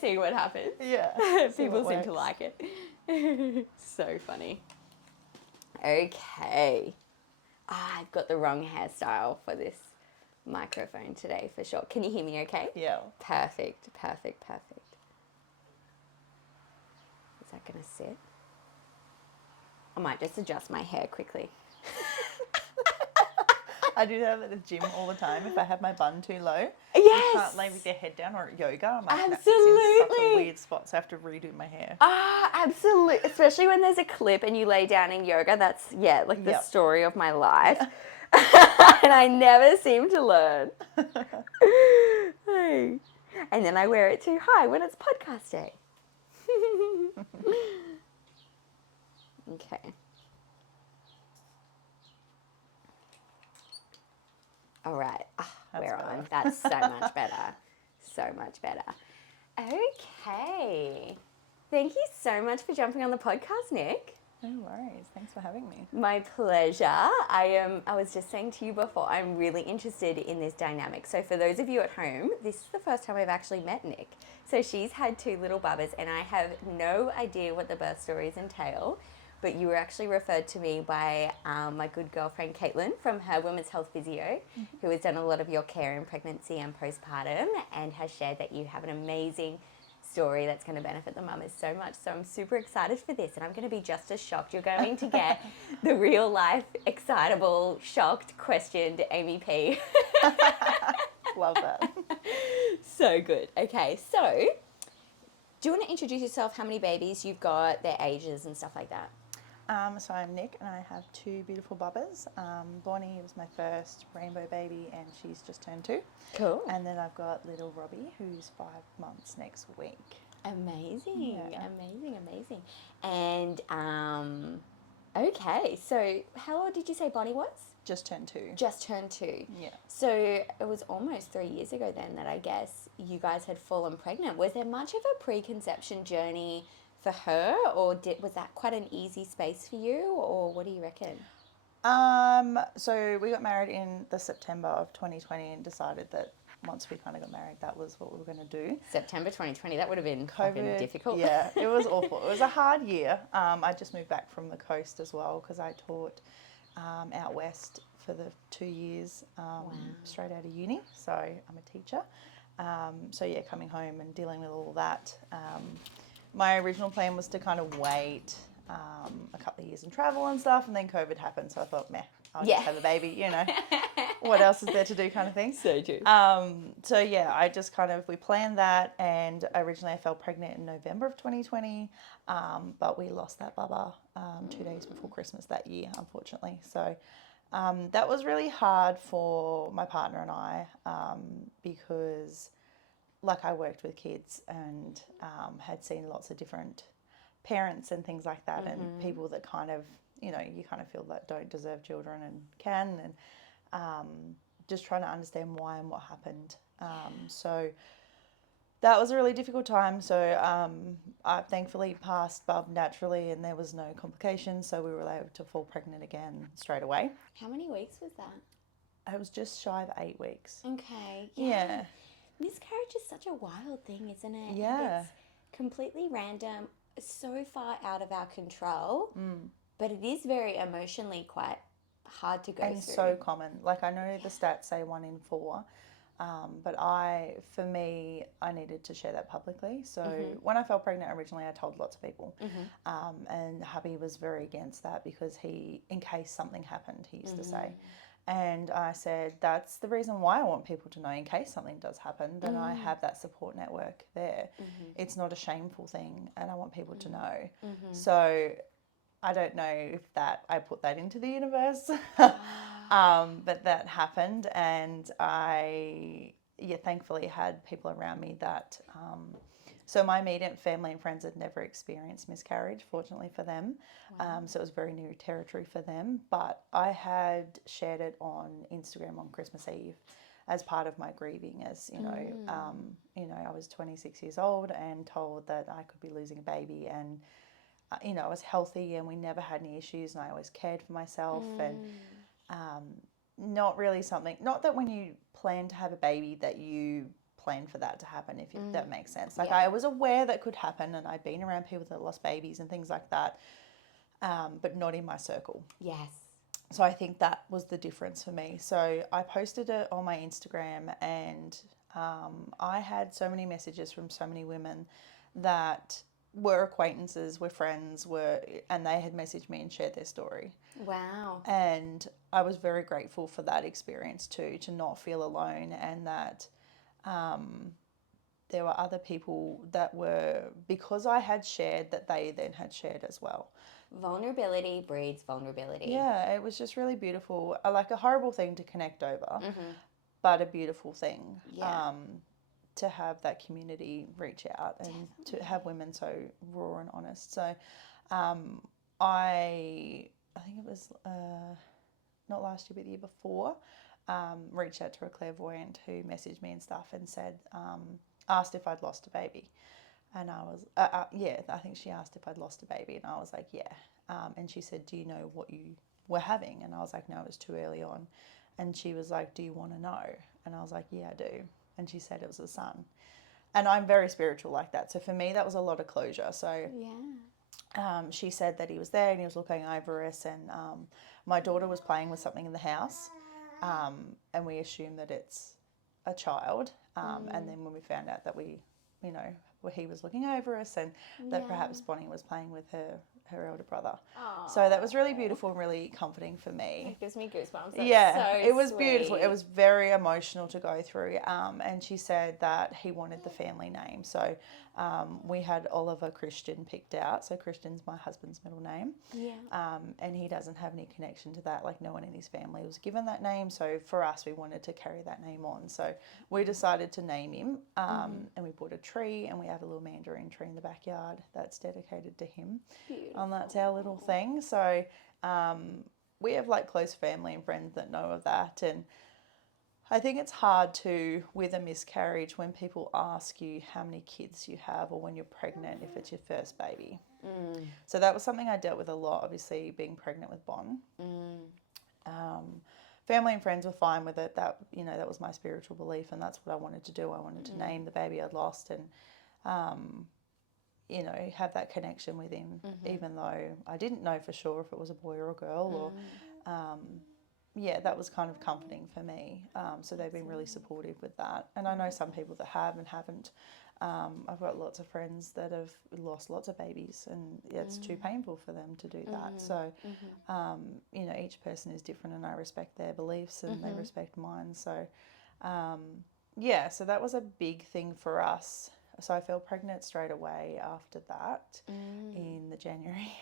See what happens. Yeah. People seem to like it. So funny. Okay. I've got the wrong hairstyle for this microphone today for sure. Can you hear me okay? Yeah. Perfect. Is that going to sit? I might just adjust my hair quickly. I do that at the gym all the time. If I have my bun too low, Yes. you can't lay with your head down, or at yoga, I'm like, it's in such a weird spot, so I have to redo my hair. Absolutely. Especially when there's a clip and you lay down in yoga. That's, the story of my life. Yeah. And I never seem to learn. And then I wear it too high when it's podcast day. Okay. All right. We're on. That's so much better. So much better. Okay. Thank you so much for jumping on the podcast, Nick. No worries. Thanks for having me. My pleasure. I was just saying to you before, I'm really interested in this dynamic. So for those of you at home, this is the first time I've actually met Nick. So she's had 2 little bubbas, and I have no idea what the birth stories entail. But you were actually referred to me by my good girlfriend Caitlin from her Women's Health Physio, who has done a lot of your care in pregnancy and postpartum, and has shared that you have an amazing story that's going to benefit the mamas so much. So I'm super excited for this, and I'm going to be just as shocked. You're going to get the real life, excitable, shocked, questioned Amy P. Love that. So good. Okay, so do you want to introduce yourself, how many babies you've got, their ages and stuff like that? So I'm Nick, and I have 2 beautiful bubbas. Bonnie was my first rainbow baby, and she's just turned 2. Cool. And then I've got little Robbie, who's 5 months next week. Amazing. And okay, so how old did you say Bonnie was? Just turned 2. Just turned 2. Yeah. So it was almost 3 years ago then that I guess you guys had fallen pregnant. Was there much of a preconception journey for her, or was that quite an easy space for you, or what do you reckon? So we got married in the September of 2020 and decided that once we kind of got married, that was what we were going to do. September 2020, that would have been fucking difficult. Yeah, it was awful. It was a hard year. I just moved back from the coast as well because I taught out west for the 2 years straight out of uni. So I'm a teacher. So yeah, coming home and dealing with all that. My original plan was to kind of wait a couple of years and travel and stuff, and then COVID happened. So I thought, I'll just have a baby, what else is there to do kind of thing. So true. So yeah, I just we planned that, and originally I fell pregnant in November of 2020, but we lost that bubba 2 days before Christmas that year, unfortunately. So that was really hard for my partner and I because I worked with kids and had seen lots of different parents and things like that, and people that you feel that don't deserve children and can, and just trying to understand why and what happened. So that was a really difficult time. So I thankfully passed bub naturally, and there was no complications, so we were able to fall pregnant again straight away. How many weeks was that? It was just shy of 8 weeks. Okay. Yeah. Miscarriage is such a wild thing, isn't it? Yeah. It's completely random, so far out of our control, but it is very emotionally quite hard to go through. And so common. I know the stats say 1 in 4, but for me, I needed to share that publicly. So when I fell pregnant originally, I told lots of people, and hubby was very against that because in case something happened, he used to say. And I said, that's the reason why I want people to know, in case something does happen, that I have that support network there. It's not a shameful thing, and I want people to know. So I don't know if I put that into the universe, but that happened, and I thankfully had people around me that... So my immediate family and friends had never experienced miscarriage, fortunately for them. Wow. So it was very new territory for them. But I had shared it on Instagram on Christmas Eve as part of my grieving, as I was 26 years old and told that I could be losing a baby, and I was healthy and we never had any issues, and I always cared for myself, and not really something. Not that when you plan to have a baby that you plan for that to happen, if that makes sense. Like I was aware that could happen, and I'd been around people that lost babies and things like that, but not in my circle. Yes. So I think that was the difference for me. So I posted it on my Instagram, and I had so many messages from so many women that were acquaintances, were friends, and they had messaged me and shared their story. Wow. And I was very grateful for that experience too, to not feel alone, and that there were other people that were, because I had shared, that they then had shared as well. Vulnerability breeds vulnerability. Yeah, it was just really beautiful. Like a horrible thing to connect over, but a beautiful thing. Yeah. To have that community reach out and to have women so raw and honest. So I think it was not last year but the year before, reached out to a clairvoyant who messaged me and stuff and said, asked if I'd lost a baby. And I was, I think she asked if I'd lost a baby, and I was like, yeah. And she said, do you know what you were having? And I was like, no, it was too early on. And she was like, do you want to know? And I was like, yeah, I do. And she said it was a son. And I'm very spiritual like that. So for me, that was a lot of closure. So she said that he was there and he was looking over us, and my daughter was playing with something in the house, and we assumed that it's a child. And then when we found out that he was looking over us, and that perhaps Bonnie was playing with her elder brother. Aww. So that was really beautiful and really comforting for me. It gives me goosebumps. It was beautiful. It was very emotional to go through. And she said that he wanted the family name. So we had Oliver Christian picked out. So Christian's my husband's middle name. Yeah. And he doesn't have any connection to that. Like no one in his family was given that name. So for us, we wanted to carry that name on. So we decided to name him. And we bought a tree, and we have a little mandarin tree in the backyard that's dedicated to him. Beautiful. And that's our little thing. So we have like close family and friends that know of that. And I think it's hard to, with a miscarriage, when people ask you how many kids you have or when you're pregnant, if it's your first baby. So that was something I dealt with a lot, obviously being pregnant with Bon. Family and friends were fine with it. That was my spiritual belief, and that's what I wanted to do. I wanted to name the baby I'd lost, and have that connection with him, even though I didn't know for sure if it was a boy or a girl. Or that was kind of comforting for me. So they've been really supportive with that, and I know some people that have and haven't. I've got lots of friends that have lost lots of babies, and it's too painful for them to do that. So each person is different, and I respect their beliefs, and they respect mine. So so that was a big thing for us. So I fell pregnant straight away after that in the January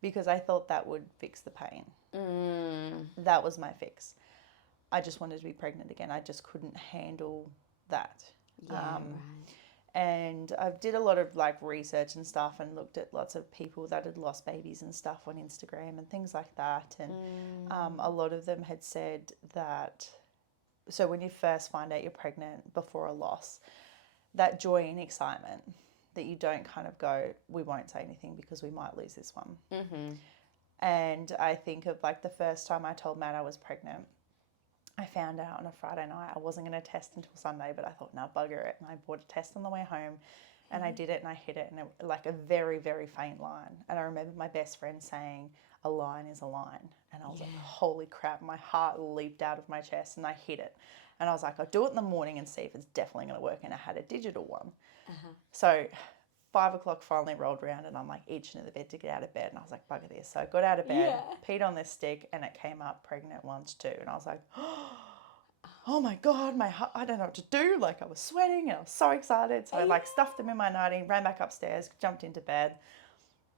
because I thought that would fix the pain. That was my fix. I just wanted to be pregnant again. I just couldn't handle that. Right. And I did a lot of like research and stuff, and looked at lots of people that had lost babies and stuff on Instagram and things like that. And a lot of them had said that, so when you first find out you're pregnant before a loss, that joy and excitement, that you don't kind of go, we won't say anything because we might lose this one. And I think of like the first time I told Matt I was pregnant, I found out on a Friday night. I wasn't going to test until Sunday, but I thought, no, bugger it. And I bought a test on the way home, and I did it, and I hit it, and it, like a very, very faint line. And I remember my best friend saying, a line is a line. And I was like, holy crap, my heart leaped out of my chest, and I hit it. And I was like, I'll do it in the morning and see if it's definitely going to work. And I had a digital one. So 5 o'clock finally rolled around, and I'm like itching at the bed to get out of bed. And I was like, bugger this. So I got out of bed, peed on this stick, and it came up pregnant once too. And I was like, oh my God, my heart, I don't know what to do. Like I was sweating and I was so excited. So I like stuffed him in my nightie, ran back upstairs, jumped into bed.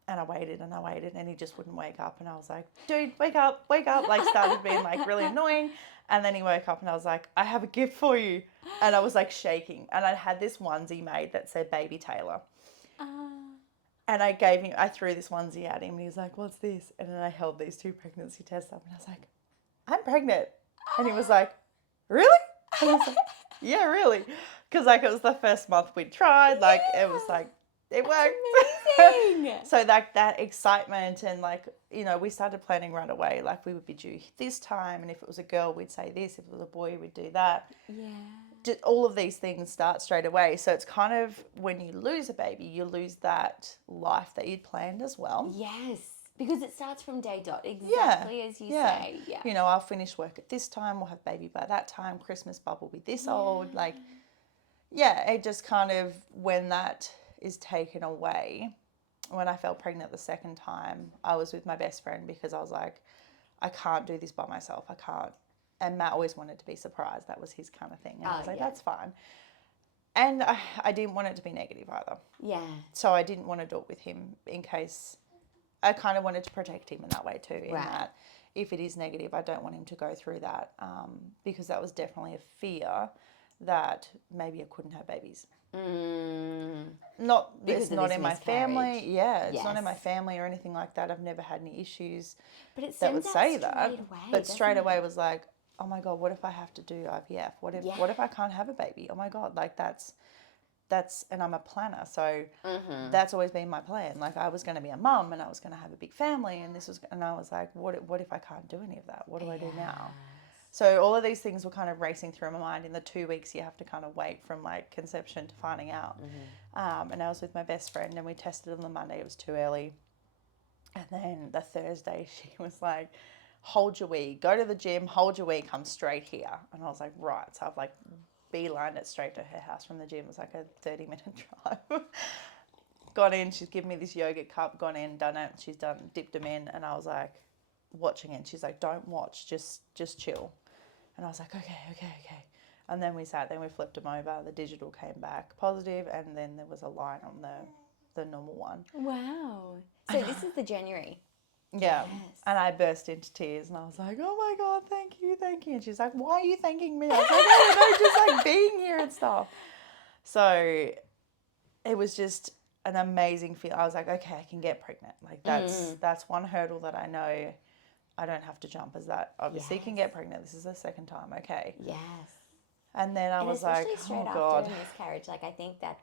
And I waited, and he just wouldn't wake up. And I was like, dude, wake up, like started being like really annoying. And then he woke up, and I was like, I have a gift for you. And I was like shaking. And I had this onesie made that said Baby Taylor. And I threw this onesie at him, and he was like, what's this? And then I held these 2 pregnancy tests up, and I was like, I'm pregnant. And he was like, really? And I was like, yeah, really. Because like it was the first month we'd tried. Like it was like, it worked. So like that excitement, and like, we started planning right away. Like we would be due this time, and if it was a girl, we'd say this. If it was a boy, we'd do that. all of these things start straight away. So it's kind of when you lose a baby, you lose that life that you'd planned as well. Yes, because it starts from day dot, exactly as you say. Yeah. You know, I'll finish work at this time, we'll have baby by that time, Christmas bub will be this old. Like, it just kind of, when that is taken away, when I fell pregnant the second time, I was with my best friend because I was like, I can't do this by myself. I can't. And Matt always wanted to be surprised. That was his kind of thing. And I was like, that's fine. And I didn't want it to be negative either. Yeah. So I didn't want to do it with him in case, I kind of wanted to protect him in that way too. In that if it is negative, I don't want him to go through that because that was definitely a fear that maybe I couldn't have babies. It's not in my family. Yeah, it's not in my family or anything like that. I've never had any issues that would say that. But straight away was like, oh my God, what if I have to do IVF? What if I can't have a baby? Oh my God, like that's, and I'm a planner, so that's always been my plan. Like I was going to be a mum and I was going to have a big family, and I was like, what if I can't do any of that? What do I do now? So all of these things were kind of racing through my mind in the 2 weeks you have to kind of wait from like conception to finding out. And I was with my best friend and we tested on the Monday. It was too early. And then the Thursday she was like, hold your wee, go to the gym, hold your wee, come straight here. And I was like, right. So I've like beelined it straight to her house from the gym. It was like a 30-minute drive. Got in, she's given me this yogurt cup, gone in, done it. She's dipped them in. And I was like, watching it. She's like, don't watch, just chill. And I was like, okay. And then we sat there and we flipped them over. The digital came back positive, and then there was a line on the normal one. Wow. So this is the January. Yeah. Yes. And I burst into tears and I was like, oh my God, thank you. And she's like, why are you thanking me? I was like, oh no, just like being here and stuff. So it was just an amazing feel. I was like, okay, I can get pregnant. Like that's one hurdle that I know I don't have to jump, as that obviously can get pregnant. This is the second time. Okay. Yes. And then I was like, oh God. After a miscarriage, like I think that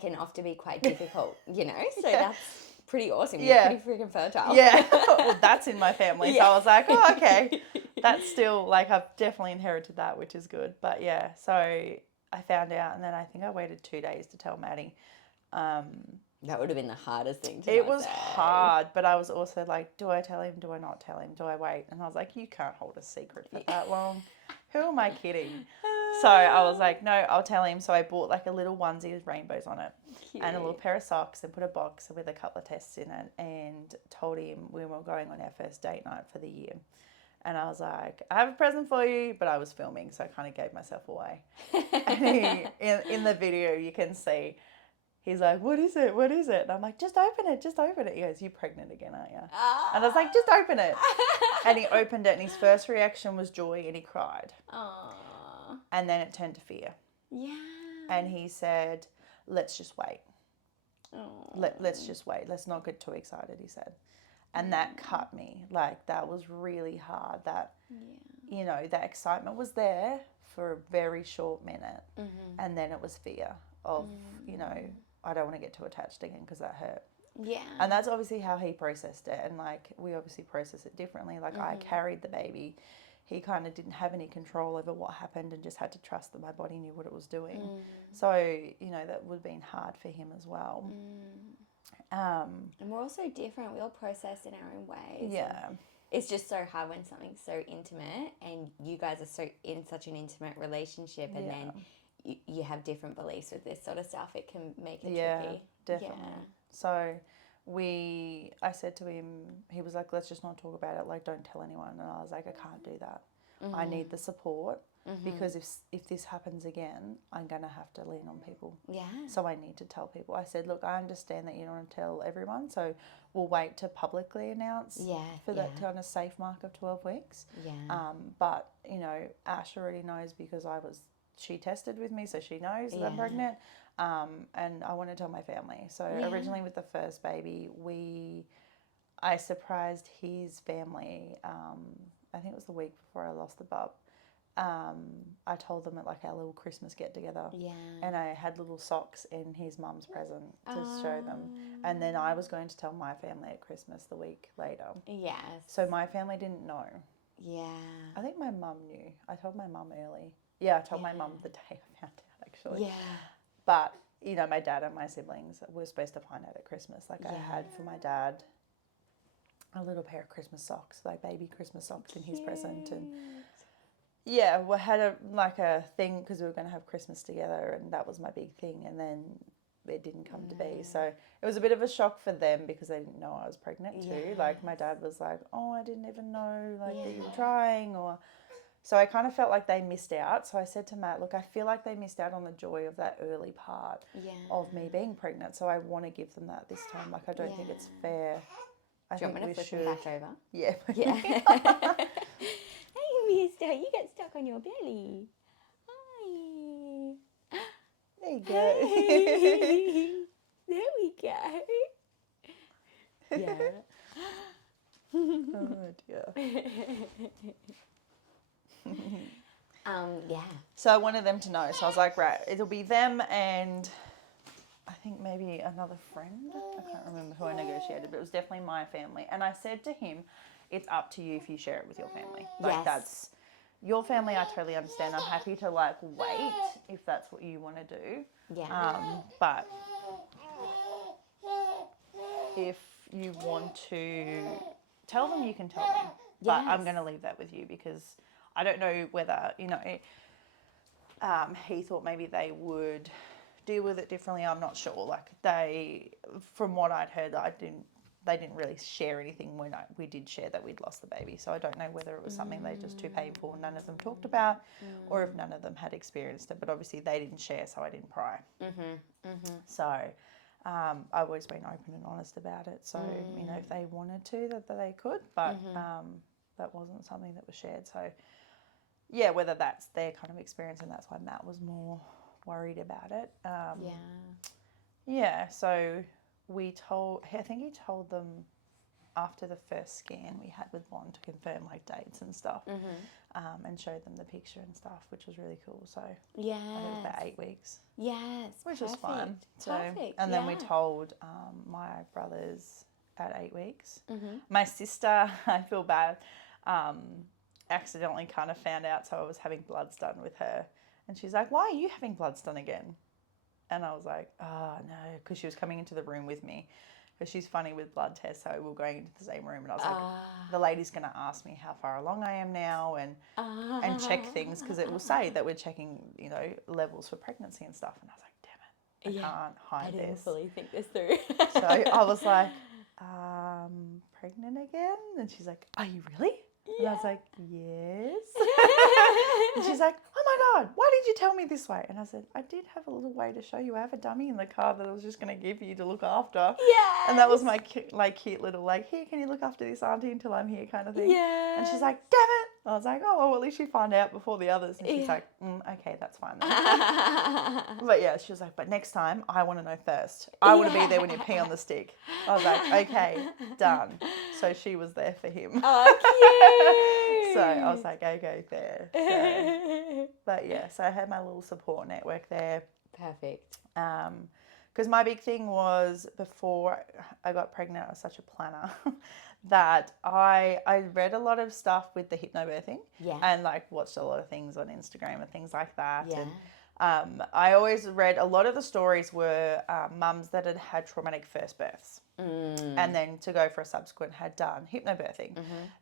can often be quite difficult, you know? So that's pretty awesome. You're pretty freaking fertile. Yeah. Well, that's in my family. So I was like, oh, okay. That's still, like, I've definitely inherited that, which is good. But yeah, so I found out, and then I think I waited 2 days to tell Maddie. That would have been the hardest thing to It was hard, but I was also like, do I tell him? Do I not tell him? Do I wait? And I was like, you can't hold a secret for that long. Who am I kidding? So I was like, no, I'll tell him. So I bought like a little onesie with rainbows on it. Cute. And a little pair of socks, and put a box with a couple of tests in it, and told him we were going on our first date night for the year. And I was like, I have a present for you, but I was filming, so I kind of gave myself away. And in the video, you can see, he's like, what is it? And I'm like, just open it. He goes, you pregnant again, aren't you? And I was like, just open it. And he opened it, and his first reaction was joy, and he cried. Aww. And then it turned to fear. Yeah. And he said, let's just wait. Let's just wait. Let's not get too excited, he said. And that cut me. Like, that was really hard. That, you know, that excitement was there for a very short minute. And then it was fear of, you know, I don't want to get too attached again because that hurt. Yeah. And that's obviously how he processed it. And, like, we obviously process it differently. Like, I carried the baby. He kind of didn't have any control over what happened and just had to trust that my body knew what it was doing. So, you know, that would have been hard for him as well. And we're all so different. We all process in our own ways. Yeah. It's just so hard when something's so intimate and you guys are so in such an intimate relationship, and then you have different beliefs with this sort of stuff. It can make it tricky. Definitely. So I said to him, he was like, let's just not talk about it. Like, don't tell anyone. And I was like, I can't do that. I need the support because if this happens again, I'm going to have to lean on people. Yeah. So I need to tell people. I said, look, I understand that you don't want to tell everyone, so we'll wait to publicly announce for that kind of safe mark of 12 weeks. Yeah. But, you know, Ash already knows because she tested with me, so she knows that I'm pregnant. And I want to tell my family. So originally with the first baby, I surprised his family. I think it was the week before I lost the bub. I told them at like our little Christmas get together. Yeah. And I had little socks in his mum's present to show them. And then I was going to tell my family at Christmas the week later. Yes. So my family didn't know. Yeah. I think my mum knew. I told my mum early. Yeah, I told my mum the day I found out, actually. Yeah. But, you know, my dad and my siblings were supposed to find out at Christmas. Like, I had for my dad a little pair of Christmas socks, like baby Christmas socks in his present. And yeah, we had a thing because we were going to have Christmas together, and that was my big thing. And then it didn't come to be. So it was a bit of a shock for them because they didn't know I was pregnant too. Like, my dad was like, oh, I didn't even know that you were trying, or... So I kind of felt like they missed out. So I said to Matt, look, I feel like they missed out on the joy of that early part of me being pregnant. So I want to give them that this time. Like, I don't think it's fair. I Do you think want me to we flip should. them back over? Yeah. Yeah. Hey, mister, you get stuck on your belly. Hi. There you go. Hey. There we go. Yeah. Oh, dear. Yeah. So I wanted them to know. So I was like, right, it'll be them and I think maybe another friend. I can't remember who I negotiated, but it was definitely my family. And I said to him, it's up to you if you share it with your family. Like, that's your family. I totally understand. I'm happy to like wait if that's what you want to do. Yeah. But if you want to tell them, you can tell them. But I'm going to leave that with you because I don't know whether, you know, he thought maybe they would deal with it differently. I'm not sure. Like, from what I'd heard, they didn't really share anything when we did share that we'd lost the baby. So I don't know whether it was something they just too painful and none of them talked about, or if none of them had experienced it. But obviously they didn't share, so I didn't pry. So I've always been open and honest about it. So, you know, if they wanted to, that they could, but that wasn't something that was shared. So, yeah, whether that's their kind of experience, and that's why Matt was more worried about it. Yeah, so I think he told them after the first scan we had with Bond to confirm like dates and stuff, and showed them the picture and stuff, which was really cool. So I think it was about 8 weeks. Yes. Which was fun. So, Perfect. and then we told my brothers at 8 weeks. My sister, I feel bad, accidentally kind of found out, so I was having bloods done with her. And she's like, why are you having bloods done again? And I was like, oh, no, because she was coming into the room with me. Because she's funny with blood tests, so we're going into the same room. And I was like, the lady's going to ask me how far along I am now and check things, because it will say that we're checking, you know, levels for pregnancy and stuff. And I was like, damn it, I can't hide this. I didn't fully think this through. So I was like, pregnant again? And she's like, are you really? And I was like, yes. And she's like, oh my God, why did you tell me this way? And I said, I did have a little way to show you. I have a dummy in the car that I was just going to give you to look after. Yeah. And that was my cute little, like, here, can you look after this auntie until I'm here kind of thing. Yeah. And she's like, damn it. I was like, oh, well, at least you find out before the others. And she's like, okay, that's fine then. But yeah, she was like, but next time I want to know first. I want to be there when you pee on the stick. I was like, okay, done. So she was there for him. Oh, cute. So I was like, okay, fair. So, but yeah, so I had my little support network there. Perfect. Because my big thing was, before I got pregnant, I was such a planner that I read a lot of stuff with the hypnobirthing, and like watched a lot of things on Instagram and things like that. Yeah. And I always read, a lot of the stories were mums that had had traumatic first births. And then to go for a subsequent had done hypnobirthing.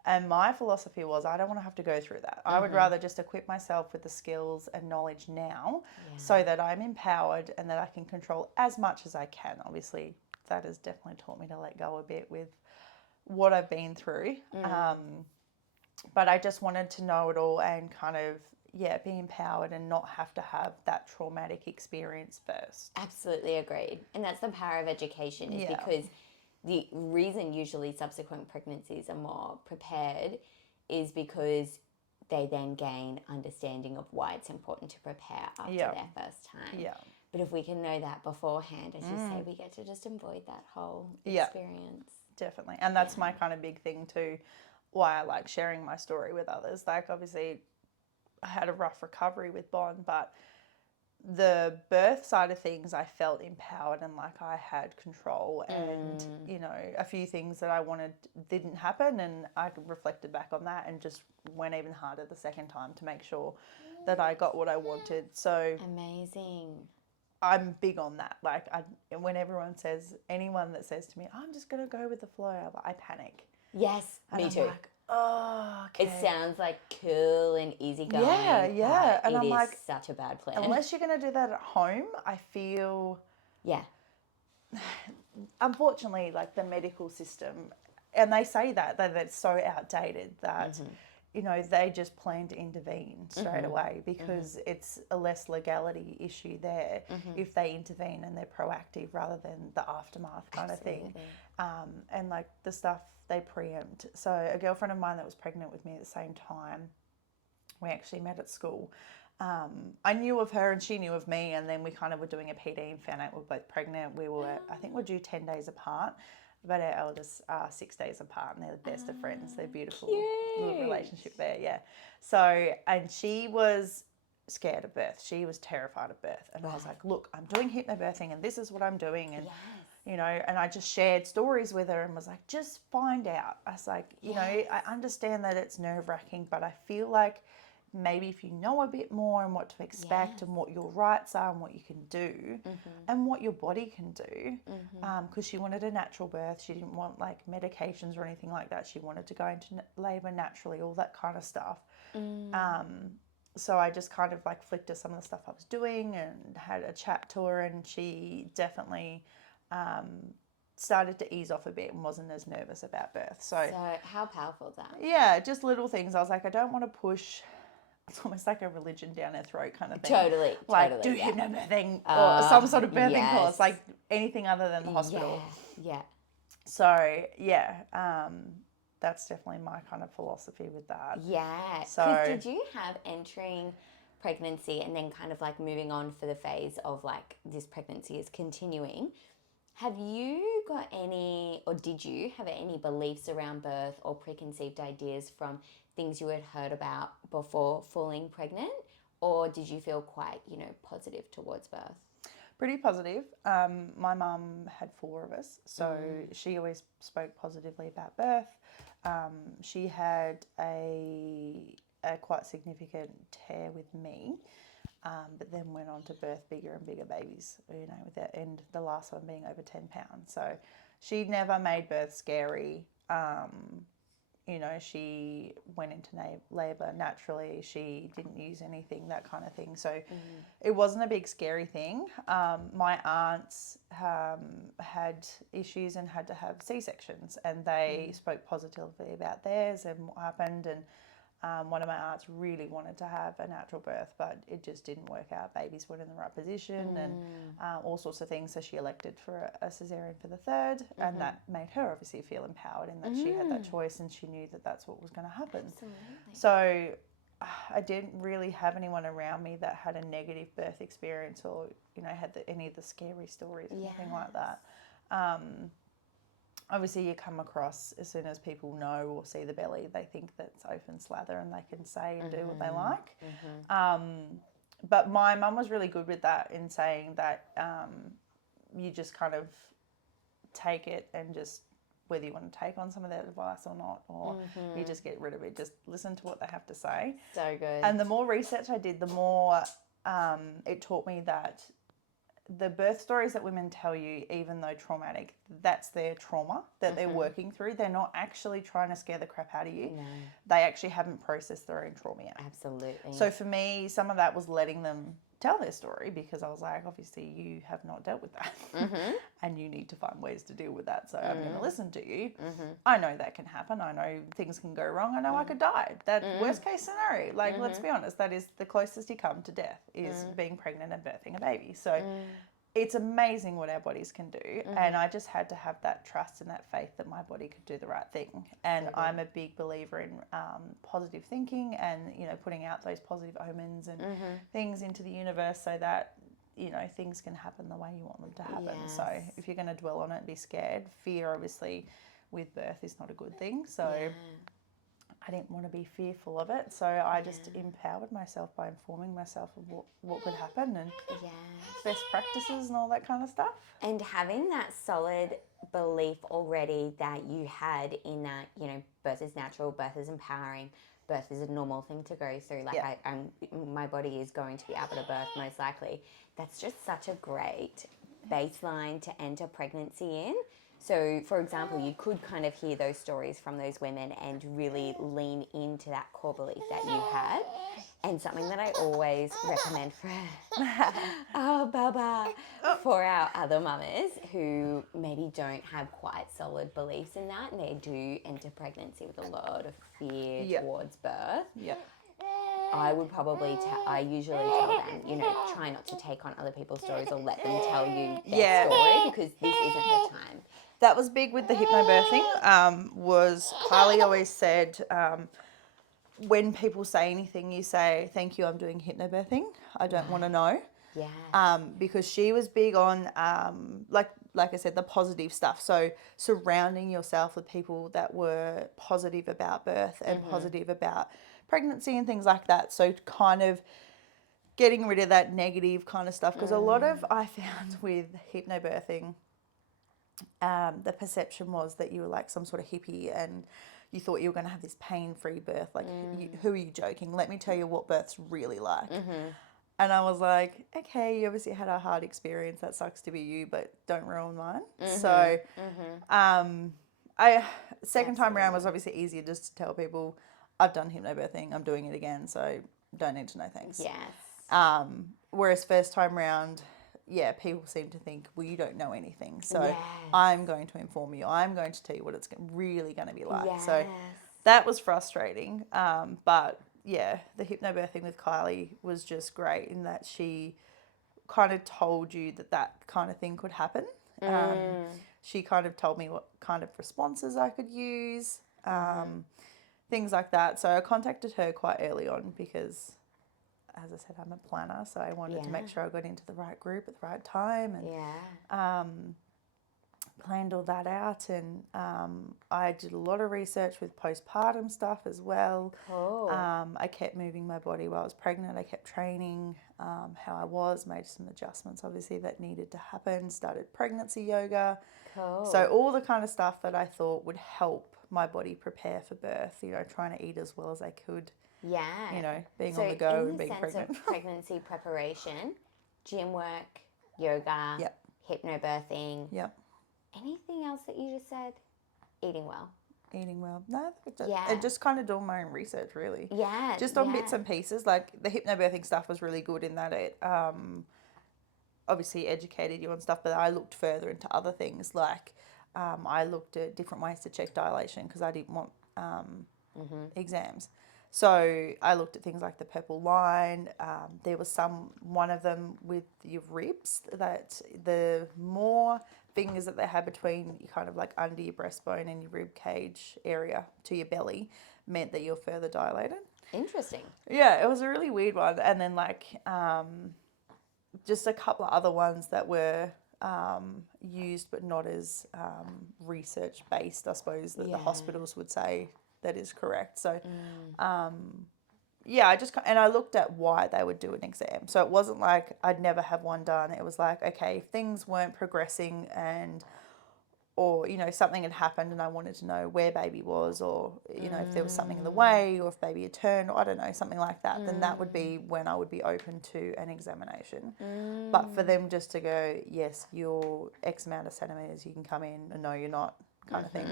And my philosophy was, I don't want to have to go through that. I would rather just equip myself with the skills and knowledge now, so that I'm empowered and that I can control as much as I can. Obviously, that has definitely taught me to let go a bit with what I've been through. But I just wanted to know it all and kind of, be empowered and not have to have that traumatic experience first. Absolutely agreed. And that's the power of education, is because the reason usually subsequent pregnancies are more prepared is because they then gain understanding of why it's important to prepare after their first time. Yeah. But if we can know that beforehand, as you say, we get to just avoid that whole experience. Definitely. And that's my kind of big thing too, why I like sharing my story with others. Like, obviously I had a rough recovery with Bond, but the birth side of things, I felt empowered and like I had control, and you know, a few things that I wanted didn't happen, and I reflected back on that and just went even harder the second time to make sure that I got what I wanted. So Amazing. I'm big on that. Like, when anyone that says to me, I'm just going to go with the flow, I panic. Yes, And me I'm too. like, oh, okay. It sounds like cool and easygoing. Yeah. But And I'm it is like, such a bad plan. unless you're going to do that at home, I feel, yeah. unfortunately, like the medical system, and they say that it's so outdated that, you know, they just plan to intervene straight away because it's a less legality issue there if they intervene and they're proactive rather than the aftermath kind of thing. And like the stuff they preempt. So a girlfriend of mine that was pregnant with me at the same time, we actually met at school. I knew of her and she knew of me, and then we kind of were doing a PD and found out we were both pregnant. We were, I think we're due 10 days apart, but our eldest are 6 days apart, and they're the best of friends. They're beautiful little relationship there, yeah. So, and she was scared of birth. She was terrified of birth. And I was like, look, I'm doing hypnobirthing and this is what I'm doing. And, you know, and I just shared stories with her and was like, just find out. I was like, you know, I understand that it's nerve wracking, but I feel like maybe if you know a bit more and what to expect and what your rights are and what you can do and what your body can do, because she wanted a natural birth. She didn't want like medications or anything like that. She wanted to go into labour naturally, all that kind of stuff. So I just kind of like flicked her some of the stuff I was doing and had a chat to her, and she definitely started to ease off a bit and wasn't as nervous about birth. So how powerful is that? Yeah, just little things. I was like, I don't want to push. It's almost like a religion down her throat kind of thing. Totally. Like do hypnobirthing or some sort of birthing course, like anything other than the hospital. Yeah. So that's definitely my kind of philosophy with that. Yeah. So did you have entering pregnancy and then kind of like moving on for the phase of like this pregnancy is continuing? Have you got any, or did you have any beliefs around birth or preconceived ideas from things you had heard about before falling pregnant? Or did you feel quite, you know, positive towards birth? Pretty positive. My mum had 4 of us, so she always spoke positively about birth. She had a quite significant tear with me. But then went on to birth bigger and bigger babies, you know, with that, and the last one being over 10 pounds. So she never made birth scary. You know, she went into labour naturally. She didn't use anything, that kind of thing. So it wasn't a big scary thing. My aunts had issues and had to have C-sections, and they spoke positively about theirs and what happened. And one of my aunts really wanted to have a natural birth, but it just didn't work out. Babies weren't in the right position and all sorts of things. So she elected for a cesarean for the third, and that made her obviously feel empowered in that she had that choice and she knew that that's what was going to happen. Absolutely. So I didn't really have anyone around me that had a negative birth experience or, you know, had any of the scary stories or anything like that. Obviously, you come across, as soon as people know or see the belly, they think that it's open slather and they can say and do what they like. But my mum was really good with that in saying that you just kind of take it and just, whether you want to take on some of that advice or not, or you just get rid of it, just listen to what they have to say. So good. And the more research I did, the more it taught me that the birth stories that women tell you, even though traumatic, that's their trauma that they're working through. They're not actually trying to scare the crap out of you. No. They actually haven't processed their own trauma yet. Absolutely. So for me, some of that was letting them tell their story, because I was like, obviously you have not dealt with that and you need to find ways to deal with that. So I'm going to listen to you. I know that can happen. I know things can go wrong. I know I could die. That worst case scenario, like let's be honest, that is the closest you come to death, is being pregnant and birthing a baby. So it's amazing what our bodies can do. And I just had to have that trust and that faith that my body could do the right thing. And I'm a big believer in positive thinking and, you know, putting out those positive omens and things into the universe so that, you know, things can happen the way you want them to happen. Yes. So if you're going to dwell on it and be scared, fear obviously with birth is not a good thing. So I didn't want to be fearful of it, so I just empowered myself by informing myself of what could happen and best practices and all that kind of stuff. And having that solid belief already that you had in that, you know, birth is natural, birth is empowering, birth is a normal thing to go through. Like my body is going to be able to birth most likely. That's just such a great baseline to enter pregnancy in. So, for example, you could kind of hear those stories from those women and really lean into that core belief that you had. And something that I always recommend for for our other mamas who maybe don't have quite solid beliefs in that, and they do enter pregnancy with a lot of fear towards birth. I would probably I usually tell them, try not to take on other people's stories or let them tell you their story, because this isn't the time. That was big with the hypnobirthing. Was Carly always said, when people say anything, you say, "Thank you, I'm doing hypnobirthing. I don't want to know." Yeah. Because she was big on, like I said, the positive stuff. So surrounding yourself with people that were positive about birth and positive about pregnancy and things like that. So kind of getting rid of that negative kind of stuff. Because a lot of, I found with hypnobirthing, the perception was that you were like some sort of hippie and you thought you were going to have this pain-free birth. Like, who are you joking? Let me tell you what birth's really like. And I was like, okay, you obviously had a hard experience. That sucks to be you, but don't ruin mine. So, second time around was obviously easier just to tell people, I've done hypnobirthing, I'm doing it again, so don't need to know, thanks. Yes. Whereas first time round, people seem to think, well, you don't know anything. So I'm going to inform you. I'm going to tell you what it's really going to be like. Yes. So that was frustrating. But the hypnobirthing with Kylie was just great in that she kind of told you that kind of thing could happen. She kind of told me what kind of responses I could use, things like that. So I contacted her quite early on because, as I said, I'm a planner, so I wanted to make sure I got into the right group at the right time and planned all that out. And I did a lot of research with postpartum stuff as well. Cool. I kept moving my body while I was pregnant. I kept training how I was, made some adjustments obviously that needed to happen, started pregnancy yoga. Cool. So all the kind of stuff that I thought would help my body prepare for birth, trying to eat as well as I could. Yeah. Being on the go and being pregnant. So in the sense of pregnancy preparation, gym work, yoga, hypnobirthing. Anything else that you just said? Eating well. Eating well. No, and just kind of doing my own research, really. Yeah. Just on bits and pieces. Like the hypnobirthing stuff was really good in that it obviously educated you on stuff, but I looked further into other things. Like I looked at different ways to check dilation because I didn't want exams. So I looked at things like the purple line. There was one of them with your ribs, that the more fingers that they had between you kind of like under your breastbone and your rib cage area to your belly meant that you're further dilated. Interesting. Yeah, it was a really weird one. And then like just a couple of other ones that were used but not as research based, I suppose, that the hospitals would say that is correct. So I looked at why they would do an exam. So it wasn't like I'd never have one done. It was like, okay, if things weren't progressing or something had happened and I wanted to know where baby was, or if there was something in the way, or if baby had turned, or I don't know, something like that, then that would be when I would be open to an examination. But for them just to go, yes, you're X amount of centimetres, you can come in, and no, you're not, kind of thing.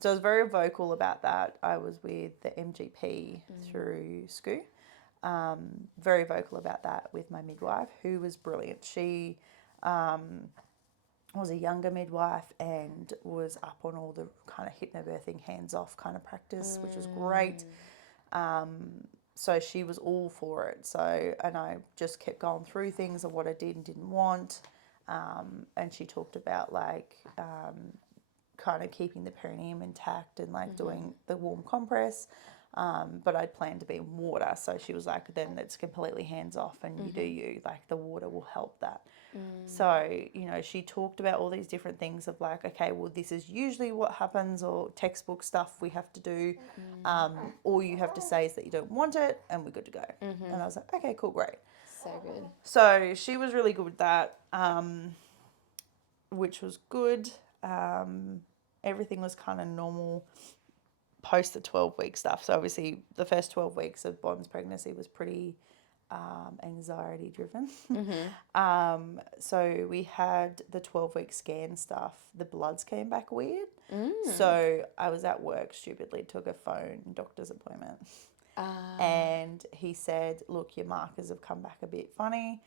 So I was very vocal about that. I was with the MGP through SCOO. Very vocal about that with my midwife, who was brilliant. She was a younger midwife and was up on all the kind of hypnobirthing hands-off kind of practice, which was great. So she was all for it. So, and I just kept going through things of what I did and didn't want. And she talked about like kind of keeping the perineum intact and like doing the warm compress. But I'd planned to be in water. So she was like, then it's completely hands off and you do you. Like the water will help that. So, she talked about all these different things of like, okay, well, this is usually what happens, or textbook stuff we have to do. All you have to say is that you don't want it and we're good to go. And I was like, okay, cool, great. So good. So she was really good with that, which was good. Everything was kind of normal post the 12-week stuff. So obviously the first 12 weeks of Bond's pregnancy was pretty anxiety driven. So we had the 12-week scan stuff. The bloods came back weird. So I was at work, stupidly took a phone doctor's appointment. And he said, look, your markers have come back a bit funny.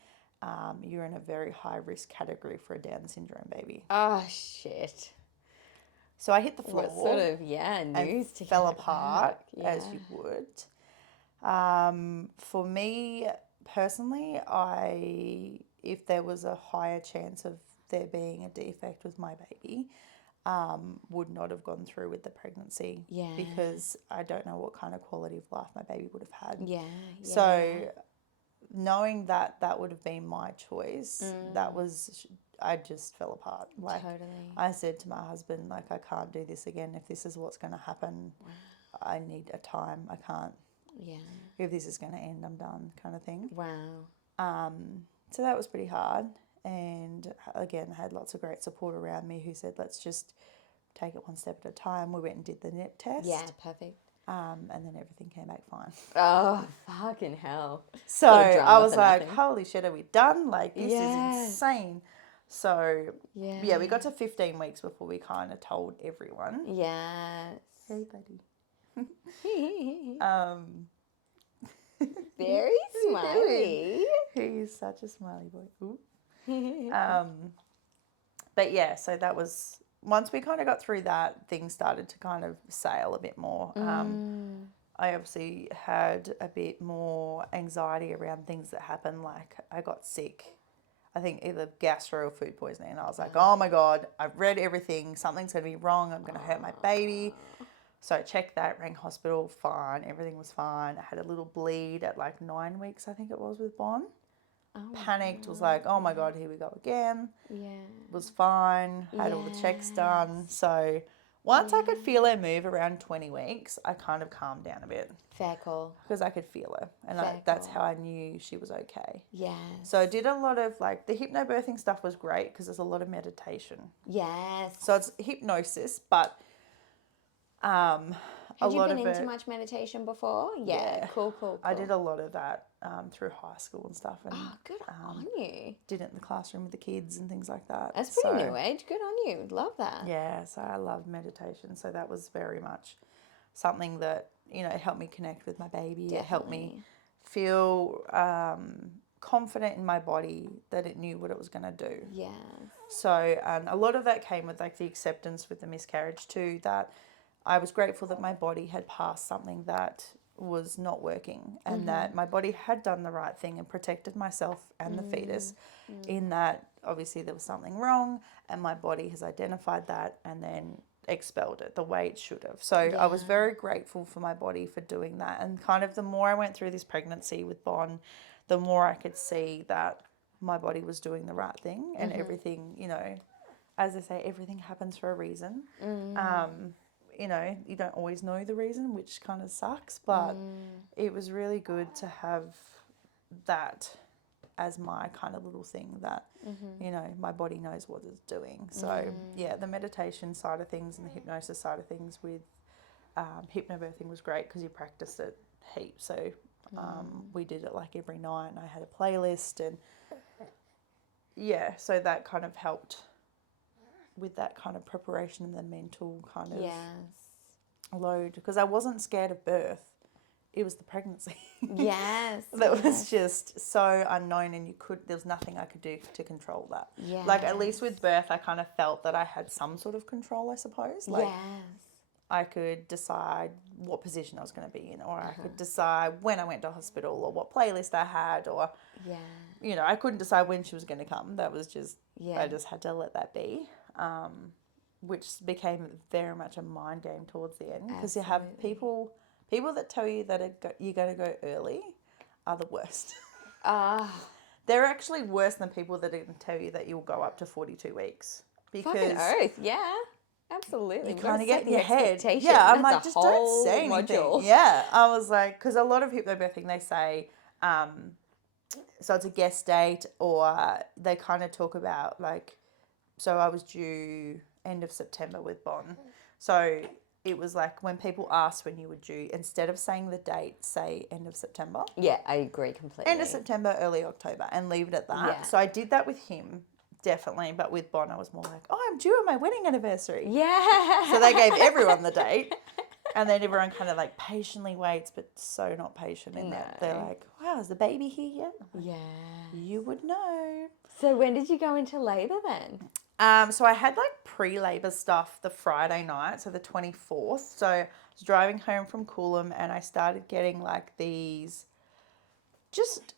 You're in a very high risk category for a Down syndrome baby. Oh, shit. So I hit the floor. What sort of, news to fell get apart, back. as you would. For me personally, if there was a higher chance of there being a defect with my baby, would not have gone through with the pregnancy. Yeah. Because I don't know what kind of quality of life my baby would have had. Yeah. So knowing that would have been my choice, I just fell apart. Like, totally. I said to my husband, like, I can't do this again. If this is what's going to happen, I need a time. I can't. Yeah. If this is going to end, I'm done, kind of thing. Wow. So that was pretty hard. And again, had lots of great support around me who said, let's just take it one step at a time. We went and did the NIC test. Yeah, perfect. And then everything came back fine. Oh, fucking hell. So I was like, holy shit, are we done? Like, this is insane. So, yeah, we got to 15 weeks before we kind of told everyone. Yes. Hey, buddy. Very smiley. He's such a smiley boy. But yeah, so that was, once we kind of got through that, things started to kind of sail a bit more. I obviously had a bit more anxiety around things that happened. Like, I got sick, I think either gastro or food poisoning. And I was like, oh my God, I've read everything. Something's going to be wrong. I'm going to hurt my baby. So I checked that, rang hospital, fine. Everything was fine. I had a little bleed at like 9 weeks, I think it was, with Bon. Panicked, was like, oh my God, here we go again. Yeah. Was fine, had all the checks done. So once I could feel her move around 20 weeks, I kind of calmed down a bit. Fair call. Because I could feel her. And that's how I knew she was okay. Yeah. So I did a lot of, like, the hypnobirthing stuff was great because there's a lot of meditation. Yes. So it's hypnosis, but Had you been into much meditation before? Yeah. Cool. I did a lot of that through high school and stuff. And, good on you. Did it in the classroom with the kids and things like that. That's pretty new age. Good on you. Love that. Yeah, so I love meditation. So that was very much something that, you know, helped me connect with my baby. Definitely. It helped me feel confident in my body that it knew what it was going to do. Yeah. So a lot of that came with, like, the acceptance with the miscarriage too, that I was grateful that my body had passed something that was not working and that my body had done the right thing and protected myself and the fetus, in that obviously there was something wrong and my body has identified that and then expelled it the way it should have. So I was very grateful for my body for doing that. And kind of the more I went through this pregnancy with Bon, the more I could see that my body was doing the right thing and everything, you know, as I say, everything happens for a reason. You know, you don't always know the reason, which kind of sucks, but it was really good to have that as my kind of little thing that, you know, my body knows what it's doing. So, yeah, the meditation side of things and the hypnosis side of things with hypnobirthing was great because you practice it heaps. So we did it like every night and I had a playlist and, yeah, so that kind of helped with that kind of preparation and the mental kind of load, because I wasn't scared of birth. It was the pregnancy. Yes. That was just so unknown and there was nothing I could do to control that. Yes. Like, at least with birth, I kind of felt that I had some sort of control, I suppose. Like, I could decide what position I was going to be in, or I could decide when I went to hospital or what playlist I had, or, you know, I couldn't decide when she was going to come. That was just, I just had to let that be. Which became very much a mind game towards the end, because you have people that tell you that you're going to go early are the worst. They're actually worse than people that can tell you that you'll go up to 42 weeks. Because fucking oath, yeah. Absolutely. You kind of get in your head. Yeah, I'm like, just don't say anything. Module. Yeah, I was like, because a lot of hypnobirthing, they say, so it's a guest date, or they kind of talk about, like, so I was due end of September with Bon. So it was like when people asked when you were due, instead of saying the date, say end of September. Yeah, I agree completely. End of September, early October, and leave it at that. Yeah. So I did that with him, definitely. But with Bon, I was more like, oh, I'm due on my wedding anniversary. Yeah. So they gave everyone the date. And then everyone kind of like patiently waits, but so not patient in that. They're like, wow, is the baby here yet? I'm like, Yeah. you would know. So when did you go into labour then? So I had like pre-labor stuff the Friday night, so the 24th. So I was driving home from Coolum and I started getting like these just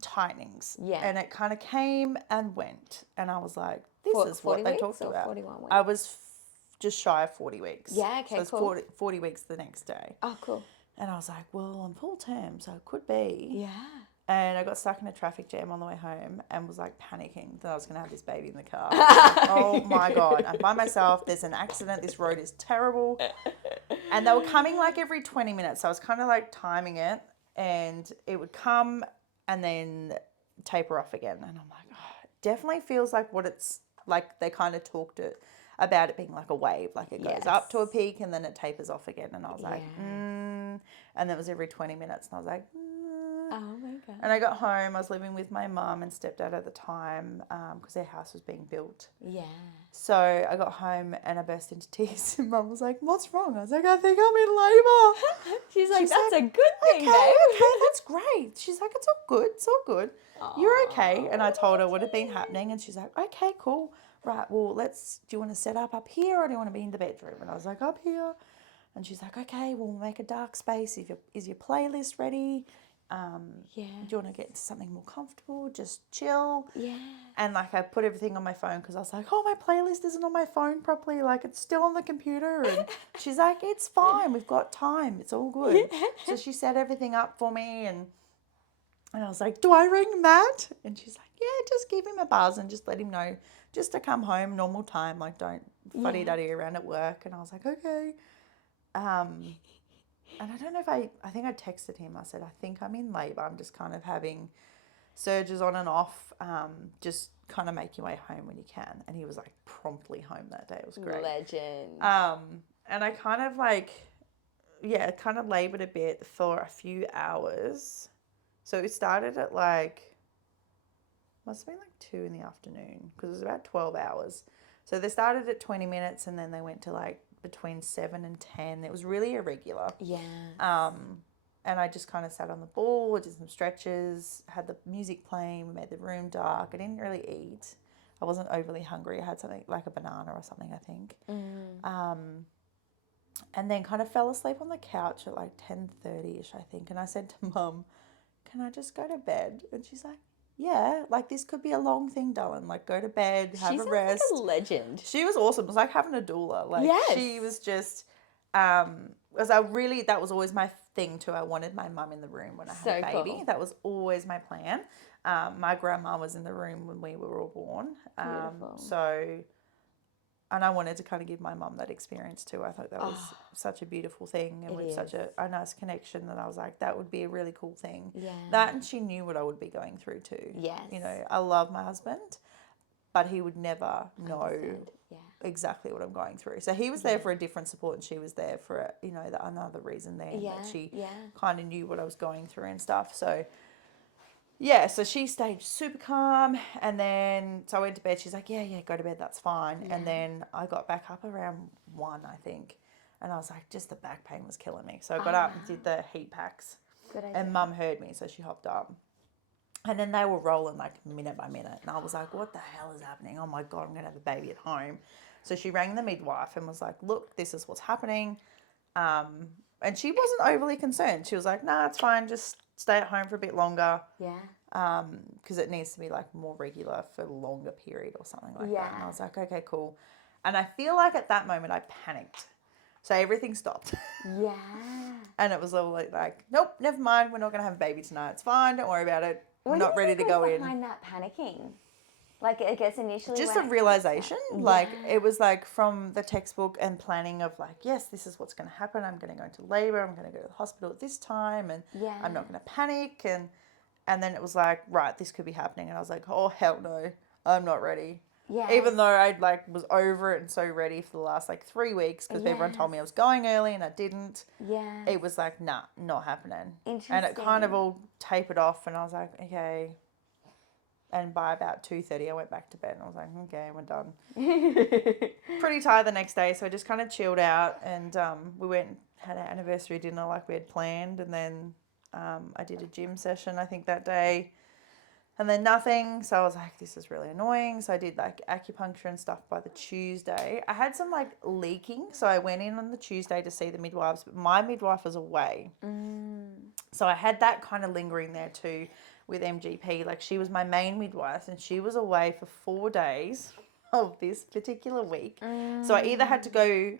tightenings. Yeah. And it kind of came and went. And I was like, this is 40 what they weeks talked or about. 41 weeks? I was just shy of 40 weeks. Yeah, okay, so it's cool. 40 weeks the next day. Oh, cool. And I was like, well, I'm full term, so it could be. Yeah. And I got stuck in a traffic jam on the way home and was like panicking that I was going to have this baby in the car. Like, oh my God, I'm by myself. There's an accident. This road is terrible. And they were coming like every 20 minutes. So I was kind of like timing it, and it would come and then taper off again. And I'm like, oh, it definitely feels like what it's like. They kind of talked about it being like a wave, like it goes up to a peak and then it tapers off again. And I was like, and then it was every 20 minutes. And I was like, Oh my God. And I got home. I was living with my mum and stepdad at the time because their house was being built. Yeah. So I got home and I burst into tears. And Mum was like, what's wrong? I was like, I think I'm in labour. She's like, that's like, a good thing, okay, babe. okay, that's great. She's like, it's all good. It's all good. You're okay. And I told her what had been happening. And she's like, okay, cool. Right, well, do you want to set up here or do you want to be in the bedroom? And I was like, up here. And she's like, okay, we'll make a dark space. Is your playlist ready? Yeah. Do you want to get into something more comfortable? Just chill. Yeah. And like I put everything on my phone because I was like, oh, my playlist isn't on my phone properly. Like it's still on the computer. And she's like, it's fine. We've got time. It's all good. So she set everything up for me. And I was like, do I ring Matt? And she's like, yeah, just give him a buzz and just let him know just to come home normal time. Like don't fuddy-duddy around at work. And I was like, okay. And I don't know if I think I texted him. I said, I think I'm in labour. I'm just kind of having surges on and off. Just kind of make your way home when you can. And he was like promptly home that day. It was great. Legend. And I kind of like, kind of laboured a bit for a few hours. So it started at like, must have been like 2 in the afternoon because it was about 12 hours. So they started at 20 minutes and then they went to like between 7 and 10. It was really irregular. Yeah. And I just kind of sat on the ball, did some stretches, had the music playing, we made the room dark. I didn't really eat. I wasn't overly hungry. I had something like a banana or something, I think. And then kind of fell asleep on the couch at like 10:30ish, I think. And I said to Mum, can I just go to bed? And she's like, yeah, like this could be a long thing, Dylan. Like go to bed, have a rest. Like a legend. She was awesome. It was like having a doula. Like she was just, because that was always my thing too. I wanted my mum in the room when I had a baby. Cool. That was always my plan. My grandma was in the room when we were all born. Beautiful. And I wanted to kind of give my mum that experience too. I thought that was such a beautiful thing and with such a nice connection that I was like, that would be a really cool thing. Yeah. That, and she knew what I would be going through too. Yes. You know, I love my husband, but he would never know exactly what I'm going through. So he was there for a different support and she was there for, another reason there. That she kind of knew what I was going through and stuff. So so she stayed super calm, and then so I went to bed. She's like, yeah, go to bed, that's fine. Yeah. And then I got back up around 1, I think, and I was like, just the back pain was killing me. So I got up and did the heat packs. Good idea. And Mum heard me, so she hopped up. And then they were rolling like minute by minute, and I was like, what the hell is happening? Oh my God, I'm going to have a baby at home. So she rang the midwife and was like, look, this is what's happening. And she wasn't overly concerned. She was like, nah, it's fine, just stay at home for a bit longer. Yeah. Because it needs to be like more regular for a longer period or something like that. And I was like, okay, cool. And I feel like at that moment I panicked. So everything stopped. Yeah. And it was all like, nope, never mind. We're not going to have a baby tonight. It's fine. Don't worry about it. We're not ready to go in. Behind that panicking? Like, I guess initially... Just a realisation. Like, it was like from the textbook and planning of like, yes, this is what's going to happen. I'm going to go into labour. I'm going to go to the hospital at this time. And I'm not going to panic. And then it was like, right, this could be happening. And I was like, oh, hell no. I'm not ready. Yes. Even though I like was over it and so ready for the last like 3 weeks because everyone told me I was going early and I didn't. Yeah. It was like, nah, not happening. Interesting. And it kind of all tapered off and I was like, okay. And by about 2:30 I went back to bed and I was like, okay, we're done. Pretty tired the next day, so I just kind of chilled out and we went and had our anniversary dinner like we had planned, and then I did a gym session I think that day. And then nothing, so I was like, this is really annoying. So I did like acupuncture and stuff by the Tuesday. I had some like leaking, so I went in on the Tuesday to see the midwives, but my midwife was away. So I had that kind of lingering there too with MGP. Like she was my main midwife and she was away for 4 days of this particular week. So I either had to go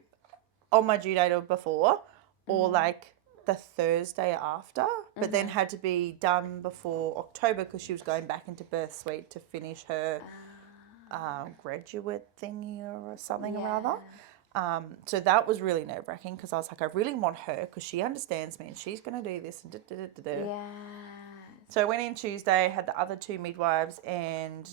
on my due date or before or like the Thursday after, but then had to be done before October because she was going back into birth suite to finish her graduate thingy or something or other. So that was really nerve wracking because I was like, I really want her because she understands me and she's going to do this and Yeah. So I went in Tuesday, had the other 2 midwives, and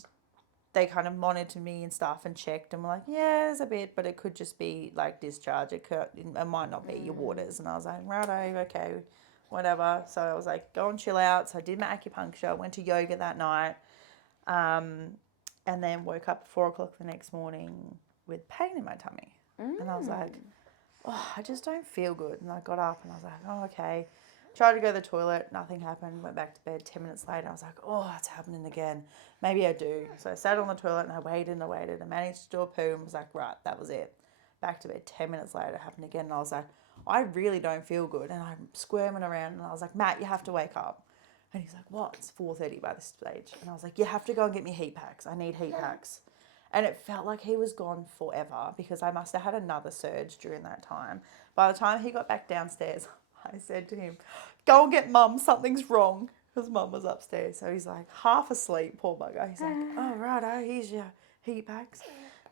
they kind of monitored me and stuff and checked and were like, yeah, there's a bit, but it could just be like discharge. It might not be your waters. And I was like, righto, okay, whatever. So I was like, go and chill out. So I did my acupuncture, went to yoga that night, and then woke up at 4 o'clock the next morning with pain in my tummy. And I was like, oh, I just don't feel good. And I got up and I was like, oh, okay. Tried to go to the toilet, nothing happened, went back to bed. 10 minutes later, I was like, oh, it's happening again. Maybe I do. So I sat on the toilet and I waited and I waited. I managed to do a poo and was like, right, that was it. Back to bed. 10 minutes later, it happened again. And I was like, I really don't feel good. And I'm squirming around and I was like, Matt, you have to wake up. And he's like, what? It's 4:30 by this stage. And I was like, you have to go and get me heat packs. I need heat packs. And it felt like he was gone forever because I must have had another surge during that time. By the time he got back downstairs, I said to him, go and get mum, something's wrong. Because mum was upstairs. So he's like half asleep, poor bugger. He's like, oh, righto, here's your heat packs.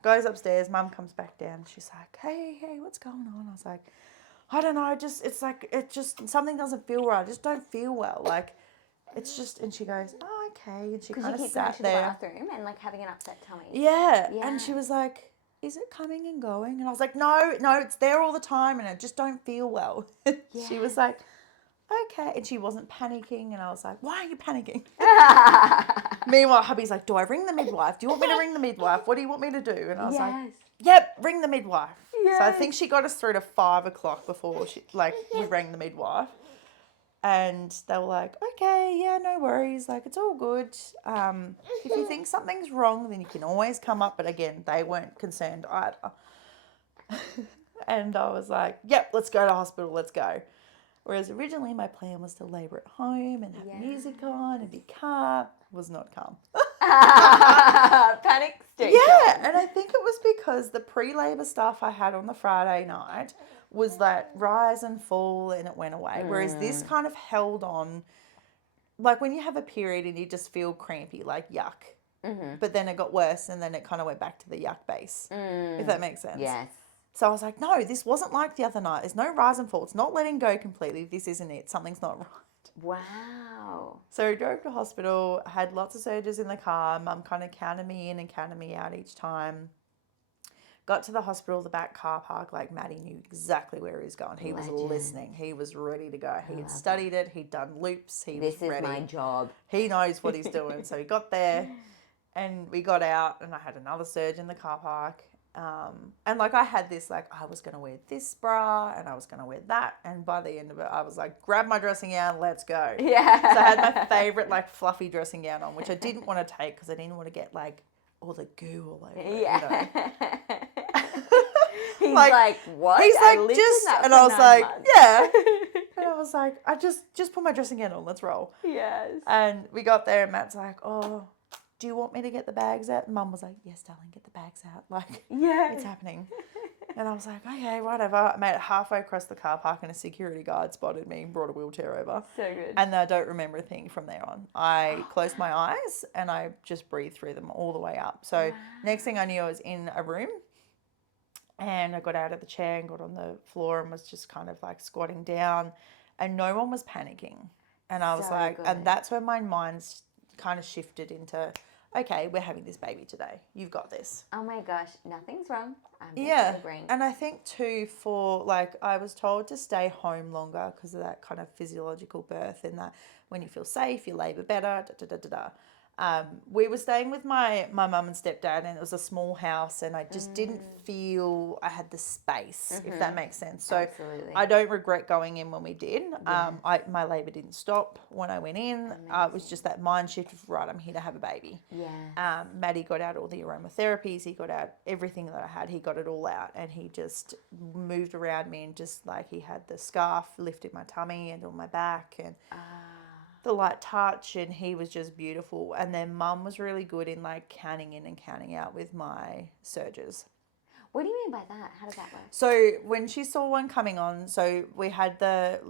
Goes upstairs, mum comes back down. She's like, hey, what's going on? I was like, I don't know, something doesn't feel right. I just don't feel well. Like, it's just, and she goes, oh, okay. And she kind of sat To there. the bathroom and like having an upset tummy. Yeah. And she was like, is it coming and going? And I was like, no, it's there all the time and I just don't feel well. She was like, okay. And she wasn't panicking. And I was like, why are you panicking? Meanwhile, hubby's like, do I ring the midwife? Do you want me to ring the midwife? What do you want me to do? And I was like, yep, ring the midwife. Yes. So I think she got us through to 5 o'clock before we rang the midwife. And they were like, okay, yeah, no worries. Like, it's all good. If you think something's wrong, then you can always come up. But again, they weren't concerned either. And I was like, yep, let's go to hospital. Let's go. Whereas originally my plan was to labour at home and have music on and be calm. Was not calm. Panic state. Yeah, and I think it was because the pre-labour stuff I had on the Friday night was that rise and fall and it went away. Whereas this kind of held on, like when you have a period and you just feel crampy, like yuck. Mm-hmm. But then it got worse and then it kind of went back to the yuck base, if that makes sense. Yes. So I was like, no, this wasn't like the other night. There's no rise and fall. It's not letting go completely. This isn't it. Something's not right. Wow. So I drove to hospital, had lots of surges in the car. Mum kind of counted me in and counted me out each time. Got to the hospital, the back car park, like Maddie knew exactly where he was going. He was listening. He was ready to go. He had studied it. He'd done loops. He was ready. This is my job. He knows what he's doing. So he got there and we got out and I had another surge in the car park. And like I had this, like I was going to wear this bra and I was going to wear that. And by the end of it, I was like, grab my dressing gown, let's go. Yeah. So I had my favorite like fluffy dressing gown on, which I didn't want to take because I didn't want to get like all the goo all over it. Yeah. You know? He's like, what? He's like, and I was like, months. yeah. And I was like, I just put my dressing gown on, let's roll. Yes. And we got there and Matt's like, oh, do you want me to get the bags out? And Mum was like, yes, darling, get the bags out. Like, yeah, it's happening. And I was like, okay, whatever. I made it halfway across the car park and a security guard spotted me and brought a wheelchair over. So good. And I don't remember a thing from there on. I closed my eyes and I just breathed through them all the way up. So next thing I knew, I was in a room and I got out of the chair and got on the floor and was just kind of like squatting down and no one was panicking. And I was like, and that's when my mind's kind of shifted into, okay, we're having this baby today. You've got this. Oh my gosh, nothing's wrong. I'm Yeah. definitely agreeing. And I think too, for like, I was told to stay home longer because of that kind of physiological birth, and that when you feel safe, you labour better, da da da da da. We were staying with my mum and stepdad, and it was a small house, and I just didn't feel I had the space, if that makes sense. So Absolutely. I don't regret going in when we did. My labour didn't stop when I went in. It was just that mind shift of, right, I'm here to have a baby. Yeah. Maddie got out all the aromatherapies. He got out everything that I had. He got it all out, and he just moved around me, and just like he had the scarf lifted my tummy and on my back, and the light touch, and he was just beautiful. And then mum was really good in like counting in and counting out with my surges. What do you mean by that? How does that work? So when she saw one coming on, so we had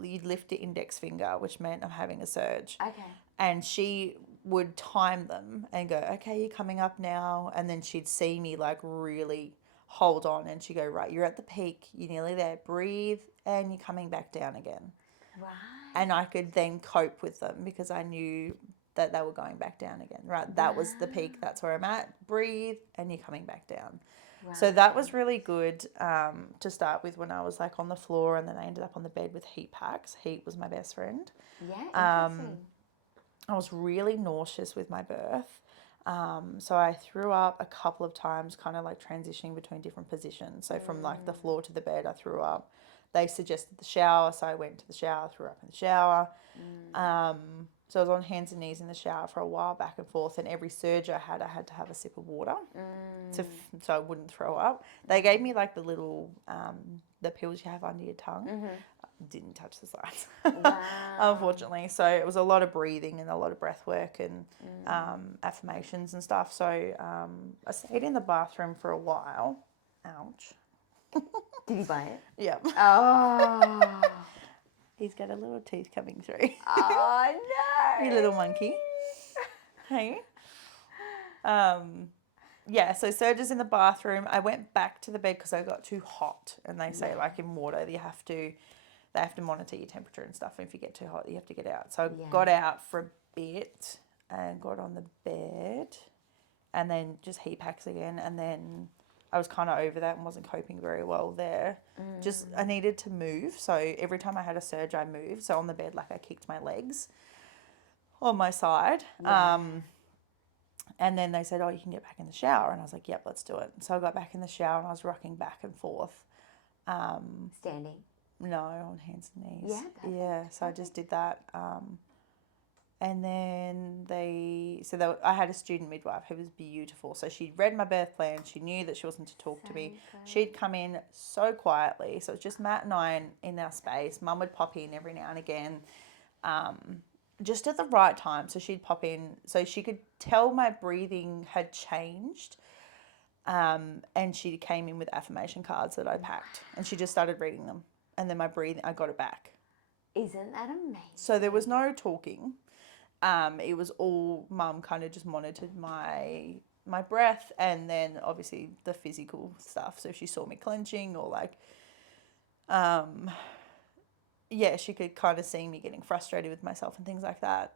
you'd lift your index finger, which meant I'm having a surge. Okay. And she would time them and go, okay, you're coming up now. And then she'd see me like really hold on, and she'd go, right, you're at the peak, you're nearly there, breathe, and you're coming back down again. Right. And I could then cope with them because I knew that they were going back down again. Right, that was the peak, that's where I'm at, breathe, and you're coming back down. Right. So that was really good to start with when I was like on the floor, and then I ended up on the bed with heat packs. Heat was my best friend. Yeah, interesting. I was really nauseous with my birth. So I threw up a couple of times, kind of like transitioning between different positions. So from like the floor to the bed, I threw up. They suggested the shower, so I went to the shower, threw up in the shower. So I was on hands and knees in the shower for a while, back and forth, and every surge I had to have a sip of water so I wouldn't throw up. They gave me like the little, the pills you have under your tongue. Didn't touch the sides, unfortunately. So it was a lot of breathing and a lot of breath work and affirmations and stuff. So I stayed in the bathroom for a while. Ouch. Did you buy it? Yeah. Oh. He's got a little tooth coming through. Oh no. You little monkey. Hey. Yeah, so surges in the bathroom. I went back to the bed because I got too hot, and they say like in water they have to monitor your temperature and stuff, and if you get too hot you have to get out. So I got out for a bit and got on the bed, and then just heat packs again, and then I was kind of over that and wasn't coping very well there. Just I needed to move, so every time I had a surge I moved. So on the bed, like I kicked my legs on my side. And then they said, oh, you can get back in the shower. And I was like, yep, let's do it. So I got back in the shower and I was rocking back and forth. Standing? No, on hands and knees. Yeah, perfect. Yeah, so I just did that. And then I had a student midwife who was beautiful. So she'd read my birth plan. She knew that she wasn't to talk to me. She'd come in so quietly. So it's just Matt and I in our space. Mum would pop in every now and again. Just at the right time. So she'd pop in so she could tell my breathing had changed. And she came in with affirmation cards that I packed, and she just started reading them. And then my breathing, I got it back. Isn't that amazing? So there was no talking. It was all mum kind of just monitored my breath, and then obviously the physical stuff. So if she saw me clenching or like, she could kind of see me getting frustrated with myself and things like that.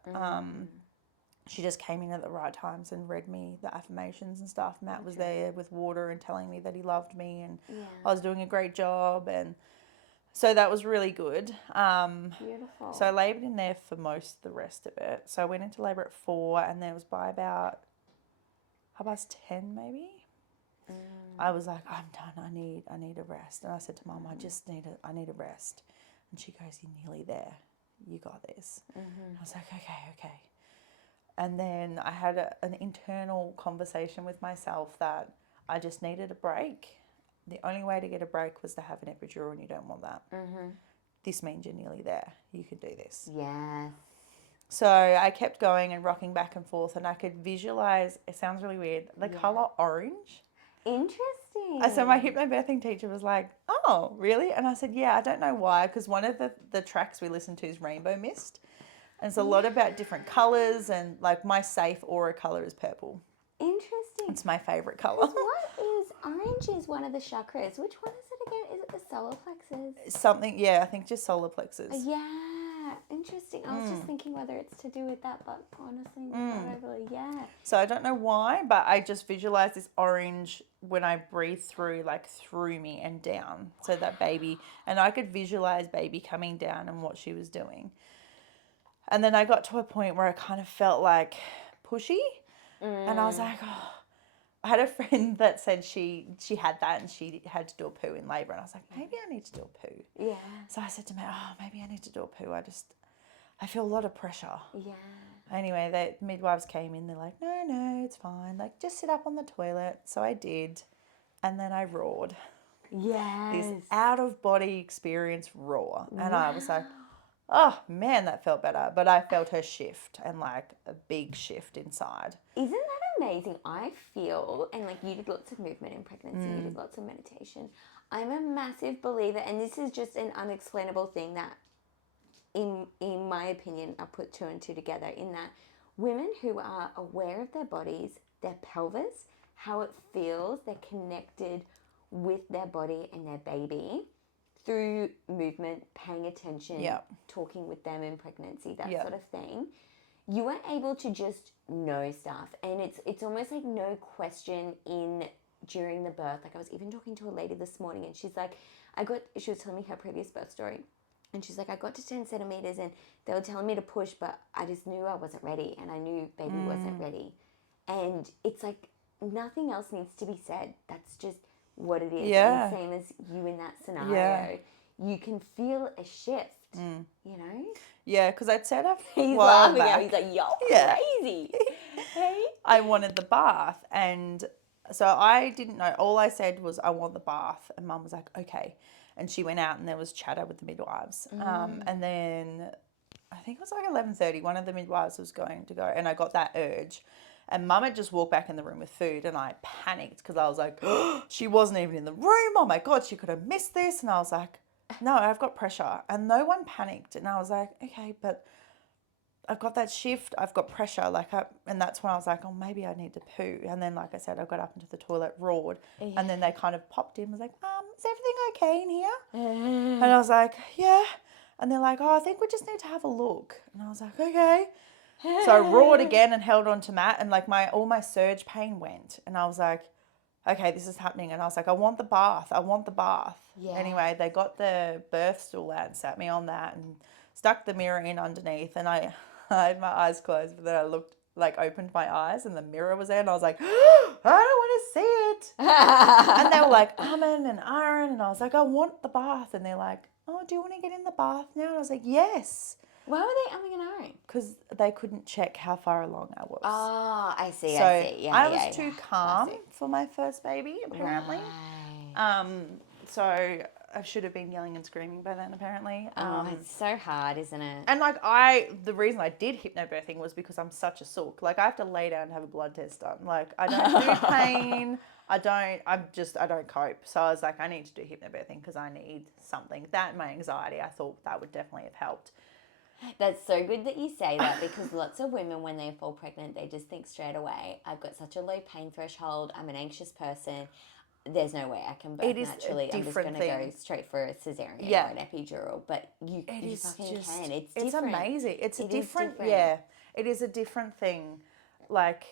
She just came in at the right times and read me the affirmations and stuff. Matt was there with water and telling me that he loved me and I was doing a great job, and so that was really good. Beautiful. So I laboured in there for most of the rest of it. So I went into labour at 4, and then it was by about 10 maybe. I was like, I'm done. I need a rest. And I said to Mum, I need a rest. And she goes, you're nearly there. You got this. I was like, okay. And then I had an internal conversation with myself that I just needed a break. The only way to get a break was to have an epidural, and you don't want that. This means you're nearly there. You can do this. Yeah. So I kept going and rocking back and forth, and I could visualize, it sounds really weird, the colour orange. Interesting. So my hypnobirthing teacher was like, oh, really? And I said, yeah, I don't know why, because one of the tracks we listen to is Rainbow Mist. And it's a lot about different colours, and like my safe aura colour is purple. Interesting. It's my favourite colour. Orange is one of the chakras. Which one is it again? Is it the solar plexus? Something, I think just solar plexus. Yeah. interesting. I was just thinking whether it's to do with that, but honestly, not overly. Yeah. So I don't know why, but I just visualize this orange when I breathe through, like through me and down. So that baby, and I could visualize baby coming down and what she was doing. And then I got to a point where I kind of felt like pushy, and I was like, oh. I had a friend that said she had that and she had to do a poo in labour, and I was like, maybe I need to do a poo. Yeah. So I said to me, oh, maybe I need to do a poo. I feel a lot of pressure. Yeah. Anyway, the midwives came in. They're like, no, it's fine. Like, just sit up on the toilet. So I did, and then I roared. Yes. This out of body experience roar, and I was like, oh man, that felt better. But I felt her shift, and like a big shift inside. Isn't that amazing? I feel, and like you did lots of movement in pregnancy, you did lots of meditation. I'm a massive believer, and this is just an unexplainable thing that, in my opinion, I put two and two together, in that women who are aware of their bodies, their pelvis, how it feels, they're connected with their body and their baby through movement, paying attention, talking with them in pregnancy, that sort of thing. You are able to just know stuff, and it's almost like no question during the birth. Like I was even talking to a lady this morning, and she's like, she was telling me her previous birth story, and she's like, I got to 10 centimeters, and they were telling me to push, but I just knew I wasn't ready, and I knew baby wasn't ready, and it's like nothing else needs to be said. That's just what it is. Yeah. And same as you in that scenario, you can feel a shift. You know? Yeah, because I'd said a He's while laughing back, at me. He's like, "Yo, crazy." Hey? I wanted the bath, and so I didn't know. All I said was, I want the bath, and Mum was like, okay. And she went out, and there was chatter with the midwives. And then I think it was like 11:30. One of the midwives was going to go, and I got that urge. And Mum had just walked back in the room with food, and I panicked because I was like, she wasn't even in the room. Oh my God, she could have missed this. And I was like, no, I've got pressure. And no one panicked. And I was like, okay, but I've got that shift. I've got pressure. And that's when I was like, oh, maybe I need to poo. And then, like I said, I got up into the toilet, roared. And then they kind of popped in, was like, is everything okay in here? And I was like, yeah. And they're like, oh, I think we just need to have a look. And I was like, okay. So I roared again and held on to Matt, and like all my surge pain went. And I was like, okay, this is happening. And I was like, I want the bath. Yeah. Anyway, they got the birth stool out and sat me on that and stuck the mirror in underneath. And I had my eyes closed, but then I opened my eyes, and the mirror was there, and I was like, I don't want to see it. And they were like, Amen and Aaron. And I was like, I want the bath. And they're like, oh, do you want to get in the bath now? And I was like, yes. Why were they umming and ahhing? Because they couldn't check how far along I was. Oh, I see. Yeah, I was too calm Classic. for my first baby, apparently. Right. So I should have been yelling and screaming by then, apparently. It's so hard, isn't it? And the reason I did hypnobirthing was because I'm such a sook. Like, I have to lay down and have a blood test done. Like, I don't do pain. I don't cope. So I was like, I need to do hypnobirthing because I need something. That and my anxiety, I thought that would definitely have helped. That's so good that you say that, because lots of women, when they fall pregnant, they just think straight away, I've got such a low pain threshold, I'm an anxious person, there's no way I can birth naturally. I'm just going to go straight for a cesarean or an epidural. But you fucking can. It's different. It's amazing. It is a different thing. Like,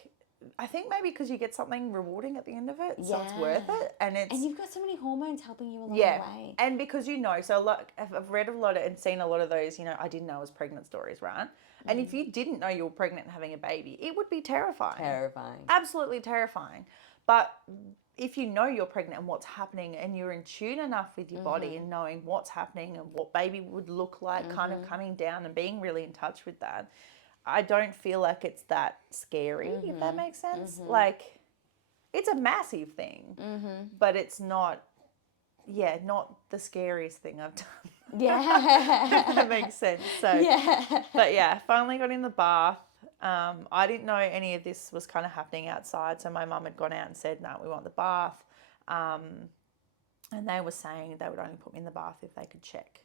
I think maybe because you get something rewarding at the end of it, so it's worth it. And you've got so many hormones helping you along the way. And because so I've read a lot and seen a lot of those, I didn't know I was pregnant stories, right? And if you didn't know you were pregnant and having a baby, it would be terrifying. Absolutely terrifying. But if you know you're pregnant and what's happening, and you're in tune enough with your body and knowing what's happening and what baby would look like, kind of coming down and being really in touch with that, I don't feel like it's that scary, if that makes sense. Like, it's a massive thing, but it's not the scariest thing I've done. Yeah. If that makes sense. So, but yeah, finally got in the bath. I didn't know any of this was kind of happening outside. So my mum had gone out and said, no, we want the bath. And they were saying they would only put me in the bath if they could check.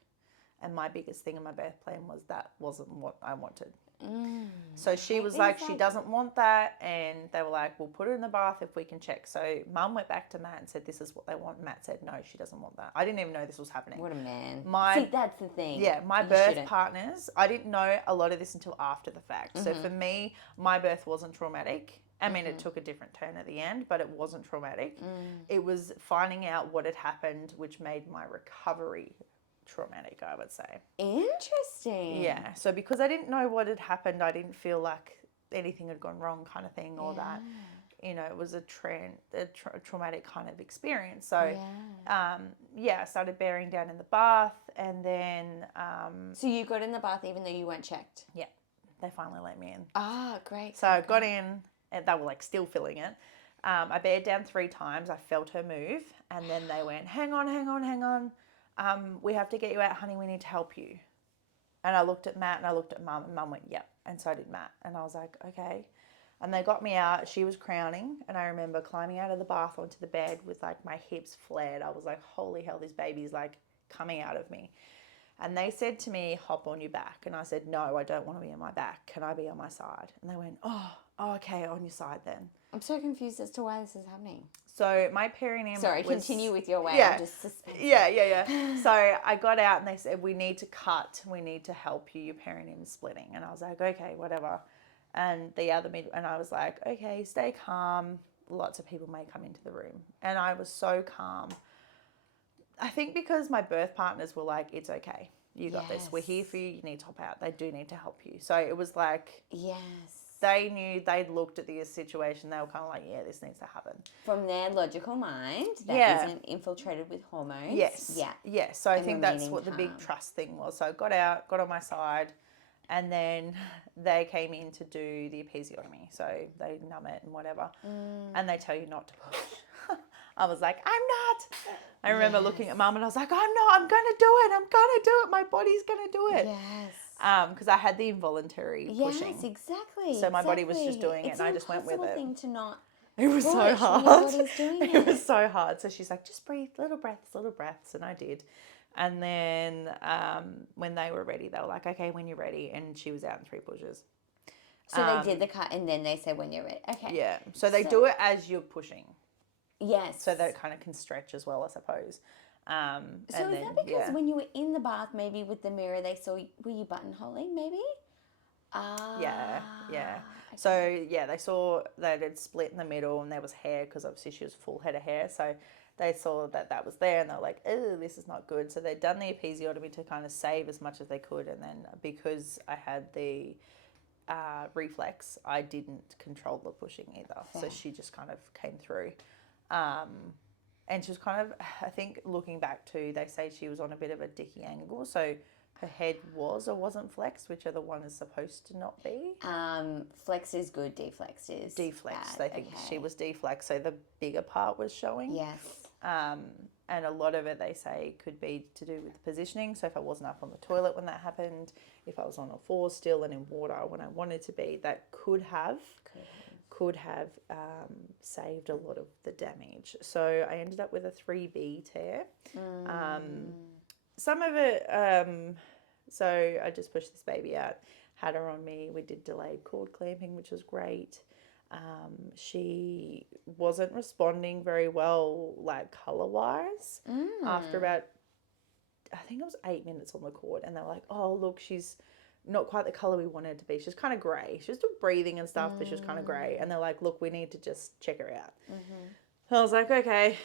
And my biggest thing in my birth plan was that wasn't what I wanted. So she was like, she doesn't want that. And they were like, we'll put her in the bath if we can check. So Mum went back to Matt and said, this is what they want. Matt said, no, she doesn't want that. I didn't even know this was happening. What a man. My, See, that's the thing. Yeah, my birth partners, I didn't know a lot of this until after the fact. So for me, my birth wasn't traumatic. I mean, it took a different turn at the end, but it wasn't traumatic. It was finding out what had happened, which made my recovery traumatic, I would say. Interesting. Yeah. So because I didn't know what had happened, I didn't feel like anything had gone wrong kind of thing or that, you know, it was a traumatic kind of experience. So, I started bearing down in the bath and then... so you got in the bath even though you weren't checked? Yeah. They finally let me in. Ah, great. So I got in and they were like still filling it. I bared down 3 times. I felt her move and then they went, hang on. We have to get you out, honey. We need to help you. And I looked at Matt and I looked at Mum and Mum went, yep. And so did Matt. And I was like, okay. And they got me out. She was crowning. And I remember climbing out of the bath onto the bed with like my hips flared. I was like, holy hell, this baby's like coming out of me. And they said to me, hop on your back. And I said, no, I don't want to be on my back. Can I be on my side? And they went, oh okay, on your side then. I'm so confused as to why this is happening. So my perineum continue with your way. Yeah. I'm just suspended. Yeah. So I got out and they said, we need to cut. We need to help you. Your perineum is splitting. And I was like, okay, whatever. And and I was like, okay, stay calm. Lots of people may come into the room. And I was so calm. I think because my birth partners were like, it's okay. You got this. We're here for you. You need to hop out. They do need to help you. So it was like... Yes. They knew, they'd looked at the situation. They were kind of like, yeah, this needs to happen. From their logical mind, that isn't infiltrated with hormones. Yes. Yeah. Yes. So I think that's what the big trust thing was. So I got out, got on my side, and then they came in to do the episiotomy. So they numb it and whatever. And they tell you not to push. I was like, I'm not. I remember looking at Mum and I was like, I'm not. I'm going to do it. My body's going to do it. Yes. Because I had the involuntary pushing. Yes, exactly. So my body was just doing it and I just went with it. It's an impossible thing to not It was so hard. Your body's doing it. It was so hard. So she's like, just breathe, little breaths. And I did. And then when they were ready, they were like, okay, when you're ready. And she was out in 3 pushes. So they did the cut and then they said when you're ready. Okay. Yeah. So they do it as you're pushing. Yes. So that it kind of can stretch as well, I suppose. So is that because when you were in the bath, maybe with the mirror, they saw, were you buttonholing maybe? Yeah. Okay. So, they saw that it split in the middle and there was hair because obviously she was a full head of hair. So they saw that was there and they were like, oh, this is not good. So they'd done the episiotomy to kind of save as much as they could. And then because I had the reflex, I didn't control the pushing either. Fair. So she just kind of came through. And she was kind of, I think looking back too, they say she was on a bit of a dicky angle. So her head was or wasn't flexed, which are the one is supposed to not be. Flex is good, deflex is deflex. bad. They think she was deflex, so the bigger part was showing. Yes. And a lot of it, they say, could be to do with the positioning. So if I wasn't up on the toilet when that happened, if I was on all fours still and in water when I wanted to be, that could have saved a lot of the damage. So I ended up with a 3B tear. Some of it, so I just pushed this baby out, had her on me. We did delayed cord clamping, which was great. She wasn't responding very well, like colour-wise. After about, I think it was 8 minutes on the cord, and they were like, oh, look, she's not quite the colour we wanted her to be. She's kind of grey. She was still breathing and stuff, but she was kind of grey. And they're like, look, we need to just check her out. I was like, okay.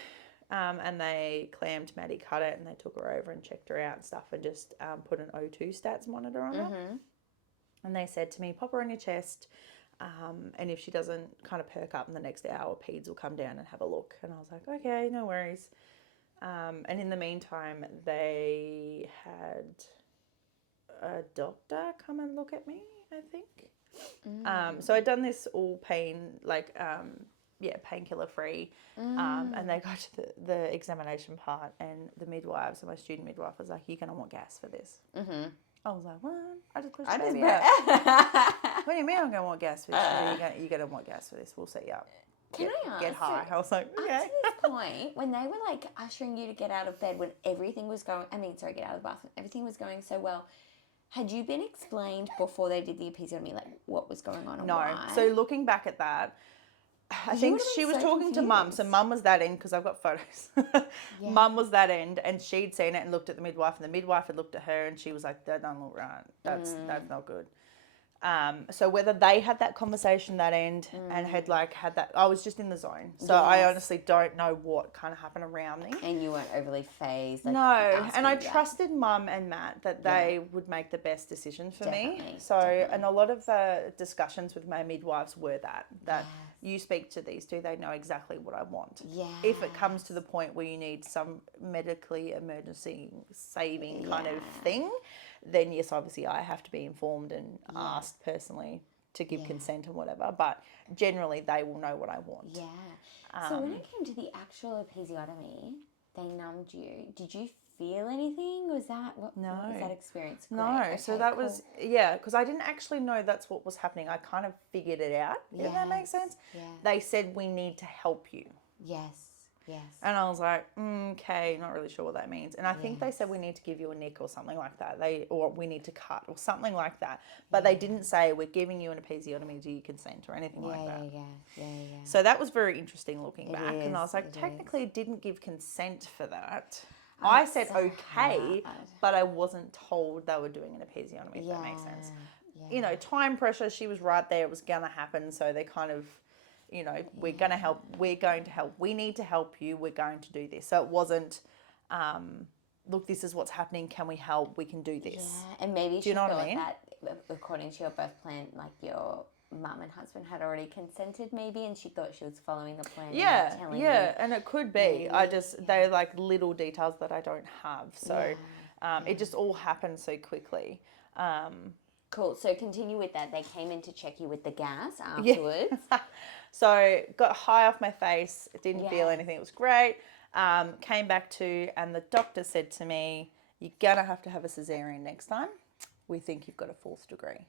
And they clamped Maddie, cut it, and they took her over and checked her out and stuff and just put an O2 stats monitor on her. And they said to me, pop her on your chest. And if she doesn't kind of perk up in the next hour, peds will come down and have a look. And I was like, okay, no worries. And in the meantime, they had a doctor come and look at me, I think. So I'd done this all pain, like, painkiller free. And they got to the examination part, and the midwife, so my student midwife was like, you're going to want gas for this. I was like, what? I just pushed the baby out. What do you mean I'm going to want gas for this? You're going to want gas for this. We'll set you up. Can I ask? Get high. I was like, okay. Up to this point, when they were like ushering you to get out of bed, when everything was going, get out of the bathroom, everything was going so well, Had you been explained before they did the episiotomy, like, what was going on and No. why? So looking back at that, I You think would've she been was so talking to mum. So confused. mum was that end because I've got photos. Yeah. Mum was that end, and she'd seen it and looked at the midwife, and the midwife had looked at her, and she was like, "That doesn't look right. That's not good." So whether they had that conversation that end and had had that, I was just in the zone. So I honestly don't know what kind of happened around me. And you weren't overly phased. Like, No, and I asking that. trusted Mum and Matt that they would make the best decision for me. Definitely, So, definitely. and a lot of the discussions with my midwives were that you speak to these two, they know exactly what I want. Yes. If it comes to the point where you need some medically emergency saving kind of thing, then yes, obviously I have to be informed and asked personally to give consent and whatever. But generally, they will know what I want. Yeah. So when it came to the actual episiotomy, they numbed you. Did you feel anything? Was that what was that experience? Great. No, Okay, so that was, because I didn't actually know that's what was happening. I kind of figured it out, if that makes sense. Yeah. They said, we need to help you. Yes. Yes. And I was like, okay, not really sure what that means. And I think they said we need to give you a NIC or something like that. Or we need to cut or something like that. But they didn't say we're giving you an episiotomy, do you consent or anything like that. Yeah. So that was very interesting looking back. is, And I was like, it technically didn't give consent for that. I said so okay, hard. but I wasn't told they were doing an episiotomy, if that makes sense. Yeah. You know, time pressure, she was right there, it was going to happen. So they kind of, you know, we're going to help, we need to help you, we're going to do this. So it wasn't, look, this is what's happening, can we help, we can do this. Yeah, and maybe Do you know what I thought mean? that according to your birth plan, like your mum and husband had already consented maybe, and she thought she was following the plan. Yeah, and telling yeah, and it could be. They're like little details that I don't have. So it just all happened so quickly. Cool. So continue with that. They came in to check you with the gas afterwards. So got high off my face, didn't feel anything, it was great. Came back to, and the doctor said to me, you're gonna have to have a cesarean next time. We think you've got a 4th degree.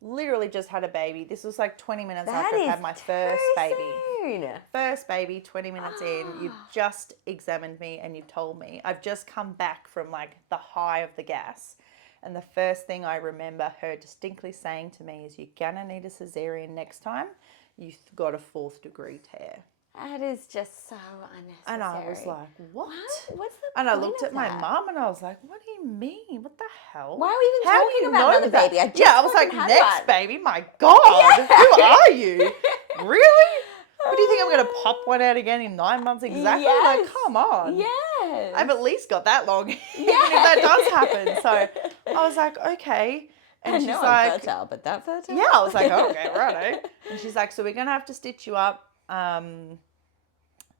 Literally just had a baby. This was like 20 minutes after I had my first baby. Soon. First baby, 20 minutes in, you've just examined me and you've told me. I've just come back from like the high of the gas. And the first thing I remember her distinctly saying to me is, you're gonna need a cesarean next time. You've got a 4th degree tear. That is just so unnecessary. And I was like, what? What's the And I point looked of at my that? mum and I was like, what do you mean? What the hell? Why are we even How do talking you about know another that? baby? I just I was like, fucking had next one. baby? My God, who are you? Really? What do you think I'm going to pop one out again in 9 months exactly? Like, Yes. come on. Yes. I've at least got that long, even if that does happen. So I was like, okay. And she's know like, I'm fertile, but that fertile? yeah, I was like, oh, okay, righto. And she's like, so we're going to have to stitch you up.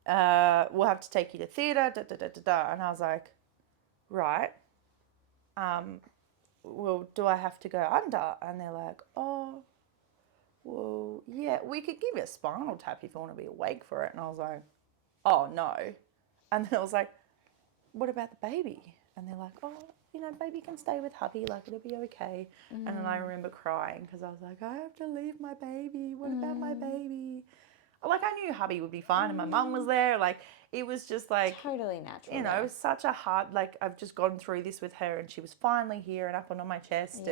We'll have to take you to theatre, And I was like, right. Well, do I have to go under? And they're like, oh, well, yeah, we could give you a spinal tap if you want to be awake for it. And I was like, oh, no. And then I was like, what about the baby? And they're like, oh, you know, baby can stay with hubby, like it'll be okay. And then I remember crying because I was like, I have to leave my baby. What about my baby? Like, I knew hubby would be fine and my mum was there. Like, it was just like, Totally natural. you know, it was such a hard, like, I've just gone through this with her and she was finally here and up on my chest.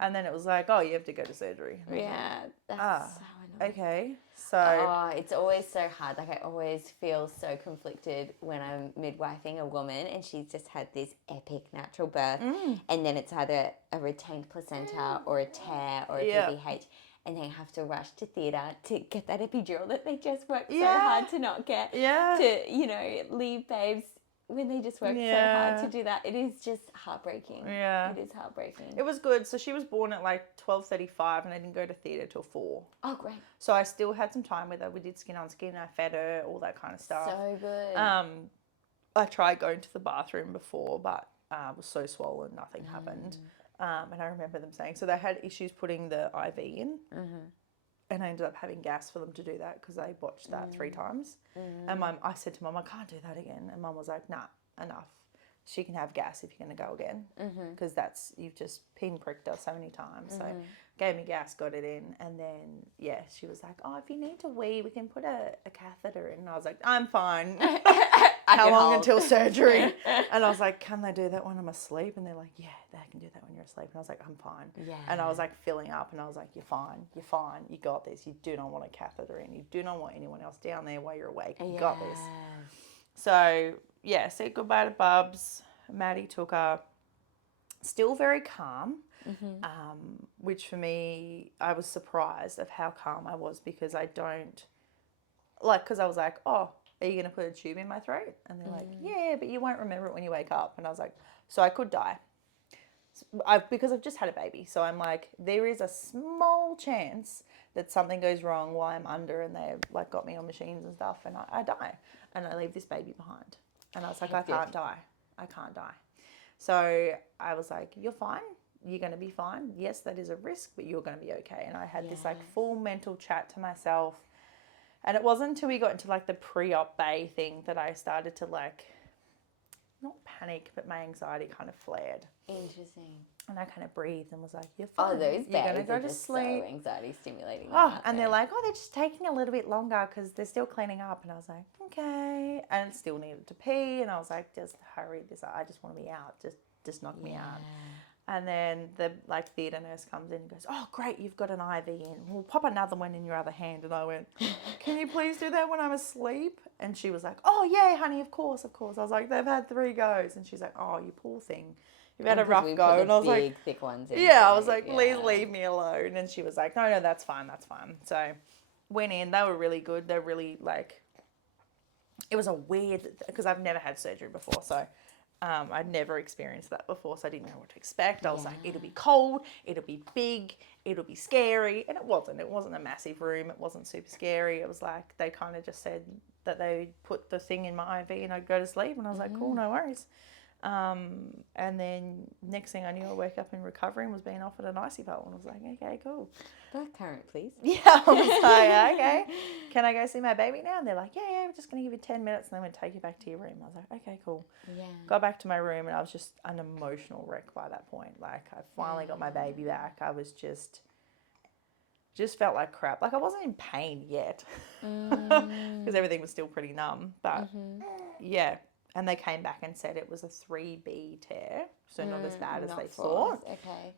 And then it was like, oh, you have to go to surgery. And I was like, that's so annoying. okay. So, Oh, it's always so hard. Like, I always feel so conflicted when I'm midwifing a woman and she's just had this epic natural birth, and then it's either a retained placenta or a tear or a PBH, and they have to rush to theatre to get that epidural that they just worked so hard to not get. To, you know, leave babes when they just worked so hard to do that. It is just heartbreaking. Yeah. It is heartbreaking. It was good. So she was born at like 12:35 and I didn't go to theatre till 4. Oh, great. So I still had some time with her. We did skin on skin. I fed her, all that kind of stuff. So good. I tried going to the bathroom before, but I was so swollen, nothing happened. And I remember them saying, so they had issues putting the IV in. And I ended up having gas for them to do that because they botched that 3 times. And I said to Mum, I can't do that again. And Mum was like, nah, enough. She can have gas if you're going to go again because you've just pinpricked her so many times. So gave me gas, got it in. And then, she was like, oh, if you need to wee, we can put a catheter in. And I was like, I'm fine. how long until surgery? And I was like, can they do that when I'm asleep? And they're like, yeah, they can do that when you're asleep. And I was like, I'm fine. Yeah. And I was like filling up, and I was like, you're fine, you got this. You do not want a catheter in. You do not want anyone else down there while you're awake. You got this. So yeah, said goodbye to Bubs. Maddie took her. Still very calm, which for me, I was surprised of how calm I was, because I don't, because I was like, oh, are you going to put a tube in my throat? And they're like, yeah, but you won't remember it when you wake up. And I was like, so I could die. Because I've just had a baby. So I'm like, there is a small chance that something goes wrong while I'm under and they've like got me on machines and stuff, and I die and I leave this baby behind. And I was like, I can't die. So I was like, you're fine. You're going to be fine. Yes, that is a risk, but you're going to be okay. And I had this like full mental chat to myself. And it wasn't until we got into like the pre-op bay thing that I started to like, not panic, but my anxiety kind of flared. Interesting. And I kind of breathed and was like, you're fine. Oh, those you're going to bays go are to just sleep. so anxiety stimulating. And they're like, oh, they're just taking a little bit longer because they're still cleaning up. And I was like, okay. And still needed to pee. And I was like, just hurry this up. I just want to be out. Just knock me out. And then the like theatre nurse comes in and goes, oh, great, you've got an IV in. We'll pop another one in your other hand. And I went, can you please do that when I'm asleep? And she was like, oh, yeah, honey, of course. I was like, they've had 3 goes. And she's like, oh, you poor thing. You've had a rough go. And I was like, thick ones in. Yeah, I was like, please leave me alone. And she was like, no, that's fine. So went in. They were really good. They're really like, it was a weird, because I've never had surgery before. So I'd never experienced that before, so I didn't know what to expect. I was like, it'll be cold, it'll be big, it'll be scary. And it wasn't. It wasn't a massive room. It wasn't super scary. It was like, they kind of just said that they put the thing in my IV and I'd go to sleep. And I was like, cool, no worries. And then next thing I knew, I woke up in recovery and was being offered an NIC pole. And I was like, okay, cool. Birth current, please. Yeah, I was like, okay, can I go see my baby now? And they're like, yeah, we're just going to give you 10 minutes and then we'll take you back to your room. I was like, okay, cool. Yeah. Got back to my room and I was just an emotional wreck by that point. Like, I finally got my baby back. I was just felt like crap. Like, I wasn't in pain yet because everything was still pretty numb. But yeah. And they came back and said it was a 3B tear, so not as bad as they thought. Okay.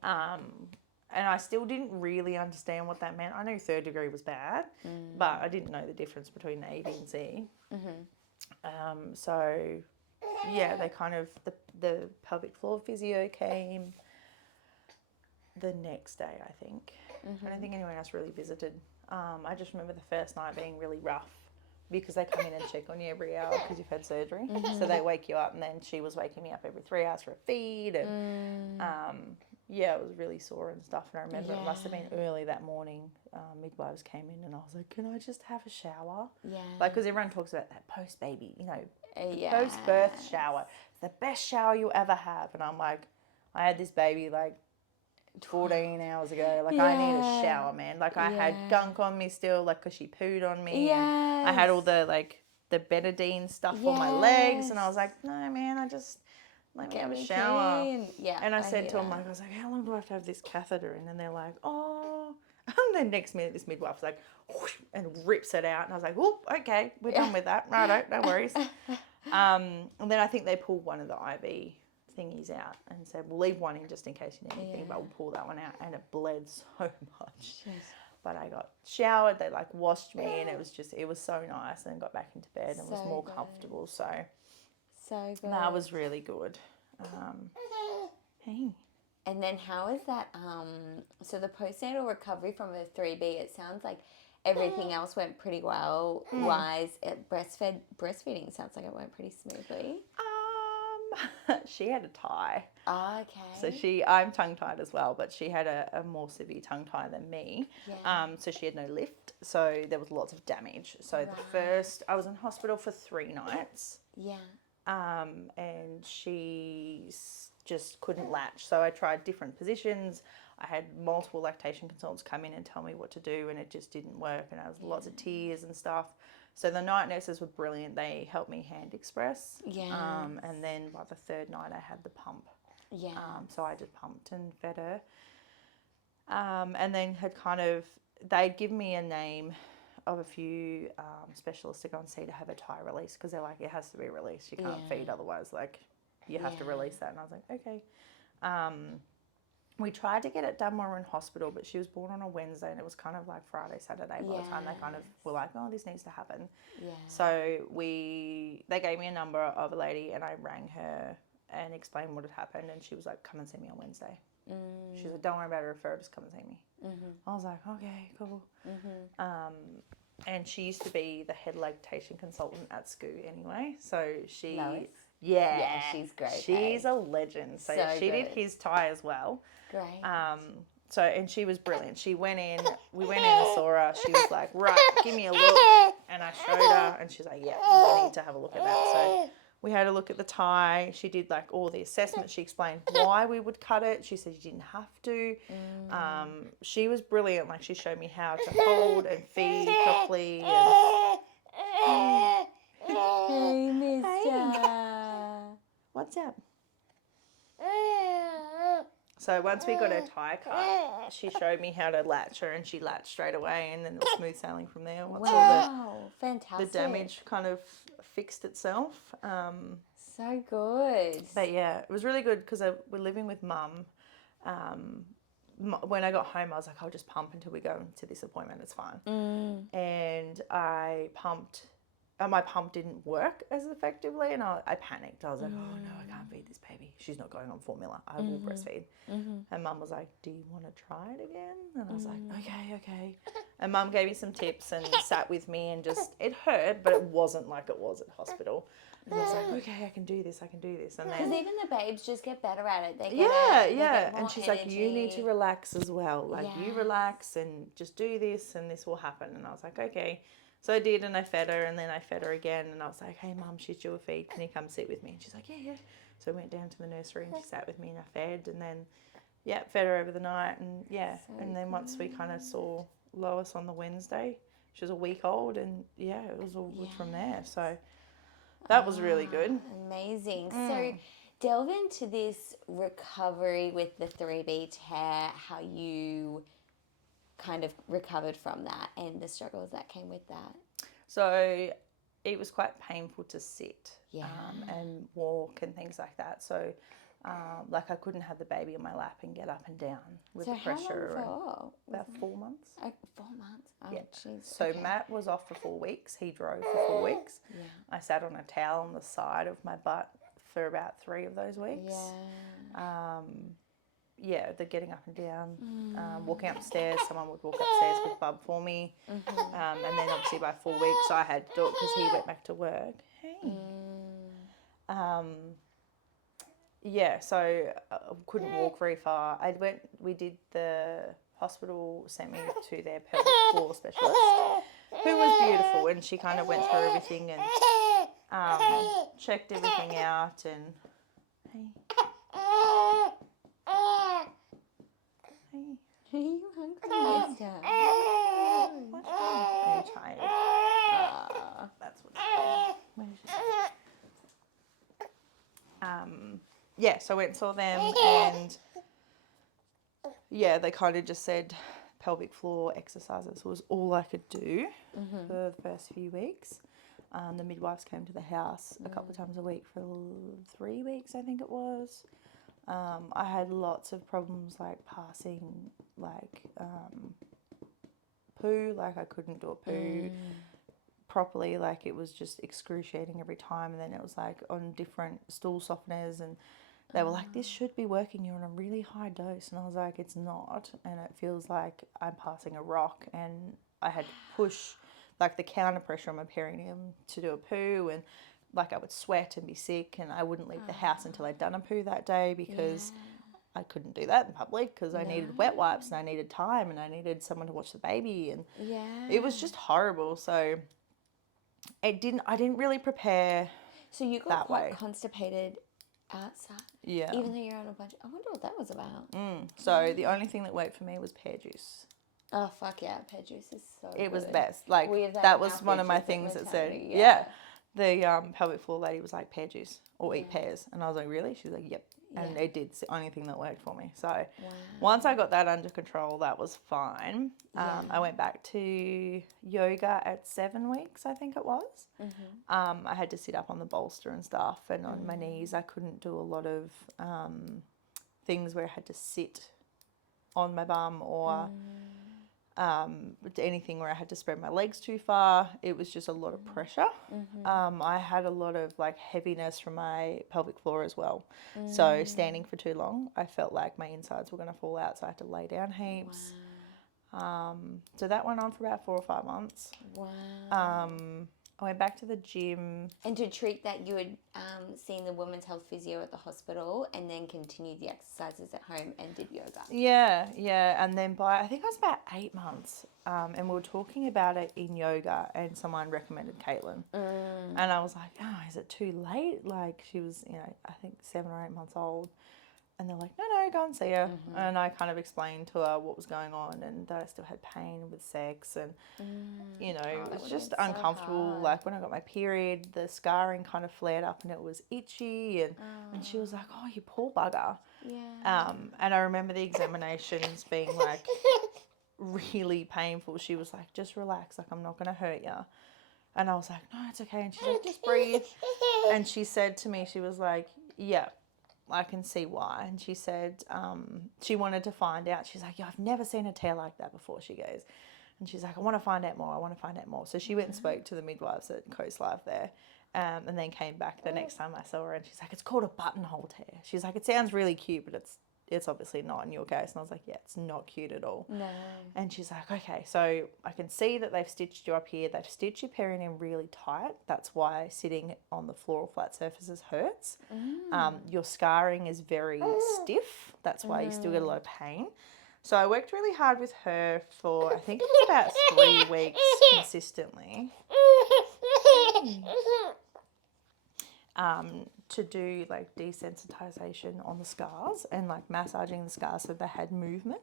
And I still didn't really understand what that meant. I knew 3rd degree was bad, but I didn't know the difference between A, B, and C. So, yeah, they kind of, the pelvic floor physio came the next day, I think. I don't think anyone else really visited. I just remember the first night being really rough, because they come in and check on you every hour because you've had surgery. So they wake you up, and then she was waking me up every 3 hours for a feed. And yeah, it was really sore and stuff. And I remember it must have been early that morning. Midwives came in and I was like, can I just have a shower? Yeah. Like, because everyone talks about that post-baby, you know, post-birth shower. It's the best shower you'll ever have. And I'm like, I had this baby like 14 hours ago. Like, I need a shower, man. Like, I had gunk on me still, like, because she pooed on me. Yes. And I had all the, like, the betadine stuff on my legs. And I was like, no, man, let me have a shower. Clean. Yeah. And I said to him, like, I was like, how long do I have to have this catheter in? And they're like, oh. And then next minute, this midwife was like, whoosh, and rips it out. And I was like, whoop, okay, we're done with that. Righto, no worries. And then I think they pulled one of the IV thingies out and said, we'll leave one in just in case you need anything, but we'll pull that one out. And it bled so much. Jeez. But I got showered, they like washed me, and it was so nice, and got back into bed and was more comfortable. So good. That was really good. Hey. And then how is that, so the postnatal recovery from a 3B, it sounds like everything else went pretty well. Breastfeeding sounds like it went pretty smoothly. She had a tie. Oh, okay. So I'm tongue-tied as well, but she had a more severe tongue tie than me. Yeah. So she had no lift, so there was lots of damage. So I was in hospital for 3 nights. Yeah. And she just couldn't latch. So I tried different positions. I had multiple lactation consultants come in and tell me what to do, and it just didn't work. And I was lots of tears and stuff. So the night nurses were brilliant. They helped me hand express. Yeah. And then by the 3rd night, I had the pump. Yeah. So I just pumped and fed her. And then they'd given me a name of a few specialists to go and see to have a tie release because they're like, it has to be released. You can't feed otherwise. Like, you have to release that. And I was like, okay. We tried to get it done while we were in hospital, but she was born on a Wednesday and it was kind of like Friday, Saturday by the time they kind of were like, oh, this needs to happen. Yeah. So they gave me a number of a lady and I rang her and explained what had happened, and she was like, come and see me on Wednesday. She's like, don't worry about a referral, just come and see me. I was like, okay, cool. And she used to be the head lactation consultant at SCOO anyway, so she... Lois? Yeah. Yeah, she's great. She's a legend. So she did his tie as well. Great. So, and she was brilliant. We went in and saw her. She was like, right, give me a look. And I showed her and she's like, yeah, you need to have a look at that. So we had a look at the tie. She did like all the assessments. She explained why we would cut it. She said you didn't have to. She was brilliant. Like, she showed me how to hold and feed properly. Hey, mister. What's up? So once we got her tie cut, she showed me how to latch her, and she latched straight away, and then it was smooth sailing from there. Once all fantastic. the damage kind of fixed itself. So good. But yeah, it was really good because we're living with Mum. When I got home, I was like, I'll just pump until we go to this appointment. It's fine. And I pumped. My pump didn't work as effectively, and I panicked. I was like, oh no, I can't feed this baby. She's not going on formula. I will breastfeed. And Mum was like, do you want to try it again? And I was like, okay. And Mum gave me some tips and sat with me, and just, it hurt, but it wasn't like it was at hospital. And I was like, okay, I can do this. And then, because even the babes just get better at it. They get more and she's energy. like, you need to relax as well. Like, you relax and just do this, and this will happen. And I was like, okay. So I did, and I fed her, and then I fed her again, and I was like, hey, Mum, she's due a feed. Can you come sit with me? And she's like, yeah. So I went down to the nursery, and she sat with me, and I fed, and then, fed her over the night, and and then once we kind of saw Lois on the Wednesday, she was a week old, and it was all good from there. So that was really good. Amazing. So delve into this recovery with the 3B tear, how you kind of recovered from that and the struggles that came with that. So it was quite painful to sit and walk and things like that. So like, I couldn't have the baby on my lap and get up and down with the pressure. How long for? About 4 months. 4 months. Oh, yeah. Geez. So Matt was off for 4 weeks. He drove for 4 weeks. Yeah. I sat on a towel on the side of my butt for about 3 of those weeks. The getting up and down, walking upstairs. Someone would walk upstairs with Bub for me. And then obviously by 4 weeks I had to do it because he went back to work. So I couldn't walk very far. We did the hospital, sent me to their pelvic floor specialist, who was beautiful, and she kind of went through everything and checked everything out, and Are you hungry, mister? What's wrong? Are you tired? That's what's so I went and saw them, and they kind of just said pelvic floor exercises was all I could do for the first few weeks. The midwives came to the house a couple of times a week for 3 weeks, I think it was. I had lots of problems like passing, like poo, like I couldn't do a poo properly, like it was just excruciating every time, and then it was like on different stool softeners, and they were like, this should be working, you're on a really high dose, and I was like, it's not, and it feels like I'm passing a rock, and I had to push like the counter pressure on my perineum to do a poo, and like I would sweat and be sick, and I wouldn't leave the house until I'd done a poo that day because I couldn't do that in public because I needed wet wipes and I needed time and I needed someone to watch the baby, and it was just horrible. So I didn't really prepare. So you got quite constipated outside? Yeah. Even though you're on a bunch. I wonder what that was about. So the only thing that worked for me was pear juice. Oh, fuck yeah. Pear juice is so good. It was best. Like, that was one of my things that said, the pelvic floor lady was like, pear juice or eat Yeah. pears. And I was like, really? She's like, yep. And Yeah. it did. It's the only thing that worked for me. So Wow. once I got that under control, that was fine. Yeah. I went back to yoga at 7 weeks, I think it was. I had to sit up on the bolster and stuff, and on my knees. I couldn't do a lot of things where I had to sit on my bum or anything where I had to spread my legs too far. It was just a lot of pressure. I had a lot of like heaviness from my pelvic floor as well. So standing for too long, I felt like my insides were going to fall out, so I had to lay down heaps. So that went on for about 4 or 5 months. Wow. I went back to the gym. And to treat that, you had seen the women's health physio at the hospital and then continued the exercises at home and did yoga. Yeah. And then I think it was about 8 months, and we were talking about it in yoga, and someone recommended Caitlin. And I was like, oh, is it too late? Like, she was, I think 7 or 8 months old. And they're like, no, go and see her. And I kind of explained to her what was going on and that I still had pain with sex. And, it was just uncomfortable. So like when I got my period, the scarring kind of flared up and it was itchy. And she was like, oh, you poor bugger. Yeah. And I remember the examinations being like really painful. She was like, just relax. Like, I'm not going to hurt you. And I was like, no, it's okay. And she's like, just breathe. And she said to me, she was like, yeah, I can see why. And she said she wanted to find out. She's like, yeah, I've never seen a tear like that before, she goes. And she's like, I want to find out more. So she went and spoke to the midwives at Coast Life there, and then came back the next time I saw her, and she's like, it's called a buttonhole tear. She's like, it sounds really cute, but it's obviously not in your case. And I was like, yeah, it's not cute at all. No. And she's like, okay, so I can see that they've stitched you up here. They've stitched your perineum really tight. That's why sitting on the floor or flat surfaces hurts. Your scarring is very stiff. That's why you still get a lot of pain. So I worked really hard with her for, I think it was about 3 weeks consistently. To do like desensitization on the scars and like massaging the scars so they had movement,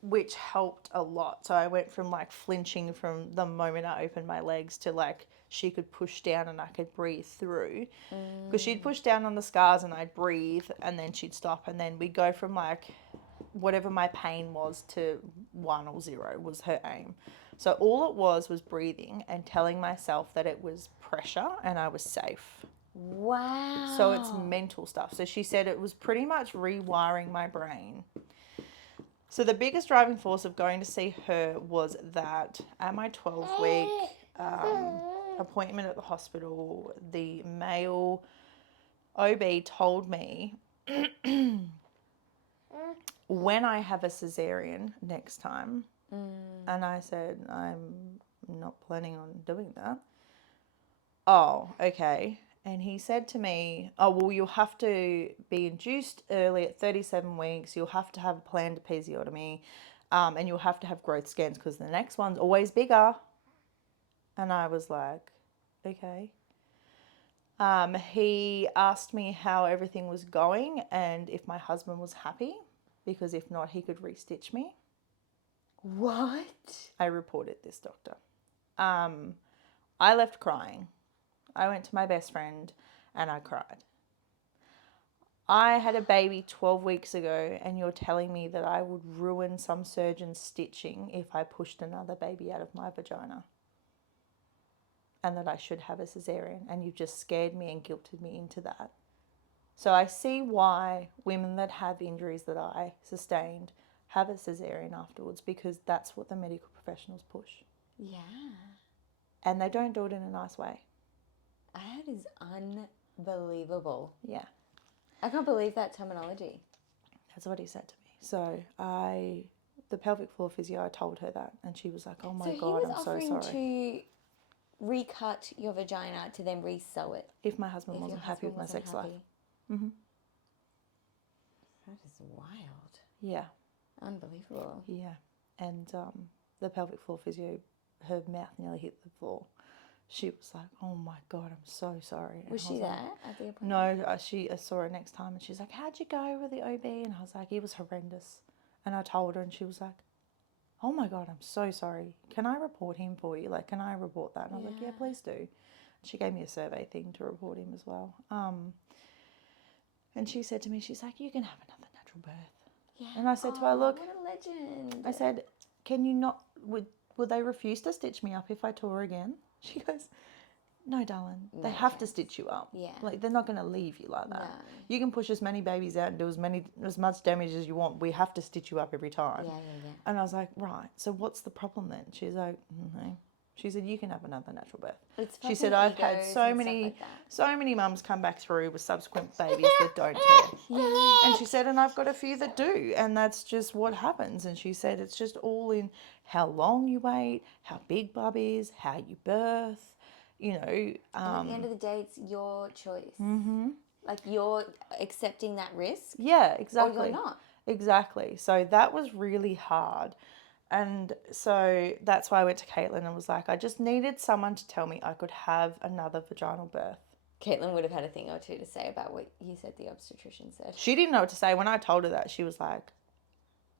which helped a lot. So I went from like flinching from the moment I opened my legs to like she could push down and I could breathe through, because she'd push down on the scars and I'd breathe and then she'd stop, and then we'd go from like whatever my pain was to 1 or 0 was her aim. So all it was breathing and telling myself that it was pressure and I was safe. Wow. So it's mental stuff. So she said it was pretty much rewiring my brain. So the biggest driving force of going to see her was that at my 12-week appointment at the hospital, the male OB told me when I have a cesarean next time, and I said, I'm not planning on doing that. Oh, okay. And he said to me, oh, well, you'll have to be induced early at 37 weeks. You'll have to have a planned episiotomy, and you'll have to have growth scans because the next one's always bigger. And I was like, okay. He asked me how everything was going and if my husband was happy, because if not, he could restitch me. What? I reported this doctor. I left crying. I went to my best friend and I cried. I had a baby 12 weeks ago and you're telling me that I would ruin some surgeon's stitching if I pushed another baby out of my vagina, and that I should have a cesarean, and you've just scared me and guilted me into that. So I see why women that have injuries that I sustained have a cesarean afterwards, because that's what the medical professionals push. Yeah. And they don't do it in a nice way. That is unbelievable. Yeah. I can't believe that terminology. That's what he said to me. So the pelvic floor physio, I told her that, and she was like, oh my God, I'm so sorry. So he was offering to recut your vagina to then resew it. If my husband wasn't happy with my sex life. Mm-hmm. That is wild. Yeah. Unbelievable. Yeah. And the pelvic floor physio, her mouth nearly hit the floor. She was like, oh my God, I'm so sorry. And was she there at the appointment? No, I saw her next time and she's like, how'd you go with the OB? And I was like, it was horrendous. And I told her and she was like, oh my God, I'm so sorry. Can I report him for you? Like, can I report that? And I was like, yeah, please do. She gave me a survey thing to report him as well. And she said to me, she's like, you can have another natural birth. Yeah. And I said to her, look, what a legend. I said, can you not, would they refuse to stitch me up if I tore again? She goes, no, darling, they have to stitch you up. Yeah. Like, they're not going to leave you like that. No. You can push as many babies out and do as much damage as you want. We have to stitch you up every time. Yeah. And I was like, right, so what's the problem then? She's like, no. She said, you can have another natural birth. She said, I've had so many mums come back through with subsequent babies that don't tear. Yeah. And she said, and I've got a few that do. And that's just what happens. And she said, it's just all in how long you wait, how big bub is, how you birth, you know. And at the end of the day, it's your choice. Mm-hmm. Like, you're accepting that risk. Yeah, exactly. Or you're not. Exactly. So that was really hard. And so that's why I went to Caitlin and was like, I just needed someone to tell me I could have another vaginal birth. Caitlin would have had a thing or two to say about what you said the obstetrician said. She didn't know what to say. When I told her that, she was like,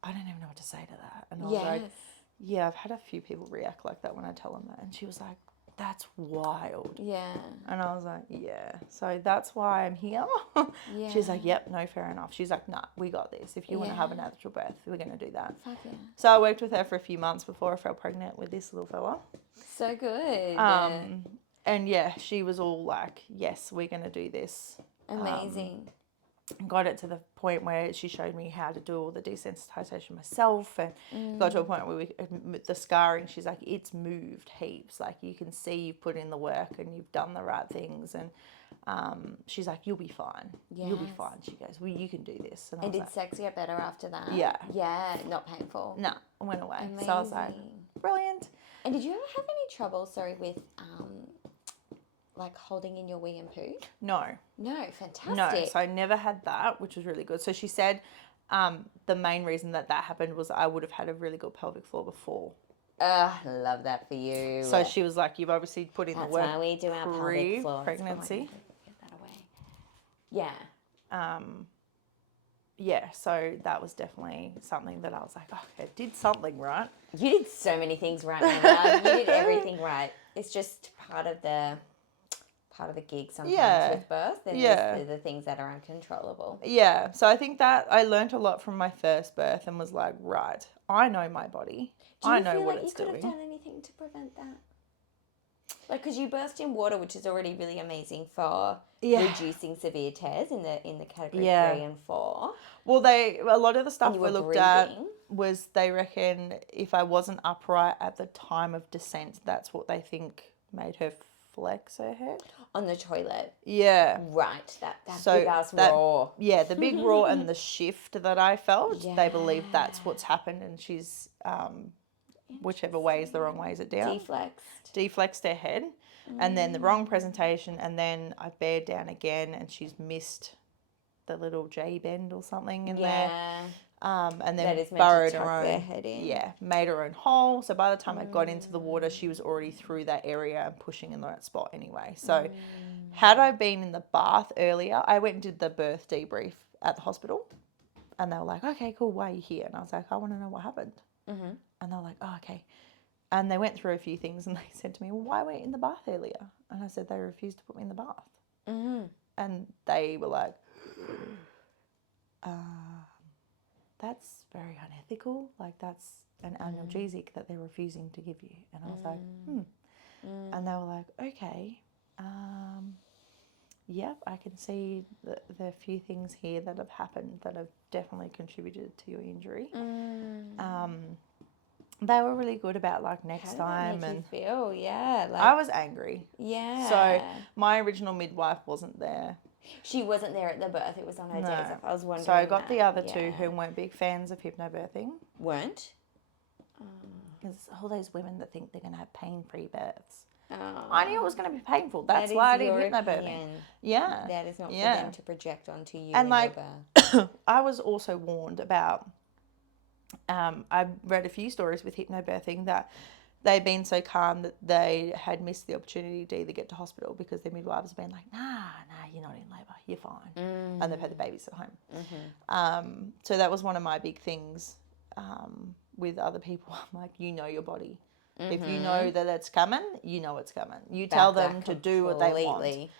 I don't even know what to say to that. And I was like, yeah, I've had a few people react like that when I tell them that. And she was like, that's wild. Yeah. And I was like, yeah. So that's why I'm here. Yeah. She's like, yep, no, fair enough. She's like, nah, we got this. If you want to have a natural birth, we're going to do that. Fuck yeah. So I worked with her for a few months before I fell pregnant with this little fella. So good. And yeah, she was all like, yes, we're going to do this. Amazing. Got it to the point where she showed me how to do all the desensitization myself, and got to a point where the scarring, she's like, it's moved heaps. Like, you can see you've put in the work and you've done the right things. And she's like, you'll be fine. Yes. You'll be fine. She goes, well, you can do this. And did sex get better after that? Yeah. Yeah, not painful. No, it went away. Amazing. So I was like, brilliant. And did you ever have any trouble, with like holding in your wee and poo? No. No, fantastic. No, so I never had that, which was really good. So she said the main reason that happened was I would have had a really good pelvic floor before. Love that for you. So she was like, you've obviously put in the work. That's why we do our pelvic floor. Pregnancy. Get that away. Yeah. Yeah, so that was definitely something that I was like, oh, I did something right. You did so many things right, my love. You did everything right. It's just part of the gig sometimes with birth, and there's the things that are uncontrollable. Yeah, so I think that I learnt a lot from my first birth and was like, right, I know my body. I know what it's doing. Do you feel like you could have done anything to prevent that? Like, because you burst in water, which is already really amazing for reducing severe tears in the category 3 and 4. Well, a lot of the stuff we looked at was, they reckon if I wasn't upright at the time of descent, that's what they think made her flex her head. On the toilet. Yeah. Right. That big ass roar. Yeah, the big roar and the shift that I felt, they believe that's what's happened, and she's, whichever way is the wrong way is it down? Deflexed her head, and then the wrong presentation, and then I bared down again, and she's missed the little J bend or something in there. And then burrowed her own head in. Yeah, made her own hole. So by the time I got into the water, she was already through that area and pushing in the right spot anyway. So had I been in the bath earlier, I went and did the birth debrief at the hospital, and they were like, okay, cool, why are you here? And I was like, I want to know what happened. Mm-hmm. And they were like, oh, okay. And they went through a few things, and they said to me, well, why weren't you in the bath earlier? And I said, they refused to put me in the bath. Mm-hmm. And they were like, that's very unethical. Like, that's an analgesic that they're refusing to give you. And I was like, And they were like, okay, yep, I can see the few things here that have happened that have definitely contributed to your injury. They were really good about, like, next time. How did that make you feel? Yeah. I was angry. Yeah. So my original midwife wasn't there. She wasn't there at the birth. It was on her days off. I was wondering. So I got the other two who weren't big fans of hypnobirthing. Weren't? There's all those women that think they're going to have pain-free births. Oh. I knew it was going to be painful. That's why I did hypnobirthing. Yeah. That is not for them to project onto you. And, like, your birth. I was also warned about, I read a few stories with hypnobirthing that they'd been so calm that they had missed the opportunity to either get to hospital because their midwives had been like, nah, you're not in labour, you're fine. And they've had the babies at home. So that was one of my big things with other people, I'm like, you know your body. If you know that it's coming, you know it's coming. You tell them to do what they want.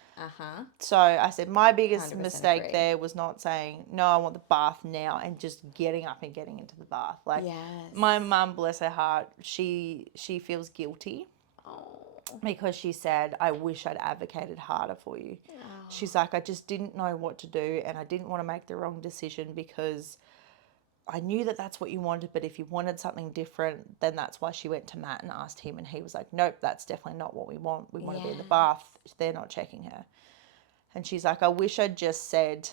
So I said my biggest 100% mistake agree. there was not saying, no, I want the bath now, and just getting up and getting into the bath. Like my mum, bless her heart, she feels guilty because she said, I wish I'd advocated harder for you. She's like, I just didn't know what to do, and I didn't want to make the wrong decision because I knew that that's what you wanted, but if you wanted something different, then that's why she went to Matt and asked him, and he was like, nope, that's definitely not what we want. We want to be in the bath. They're not checking her. And she's like, I wish I'd just said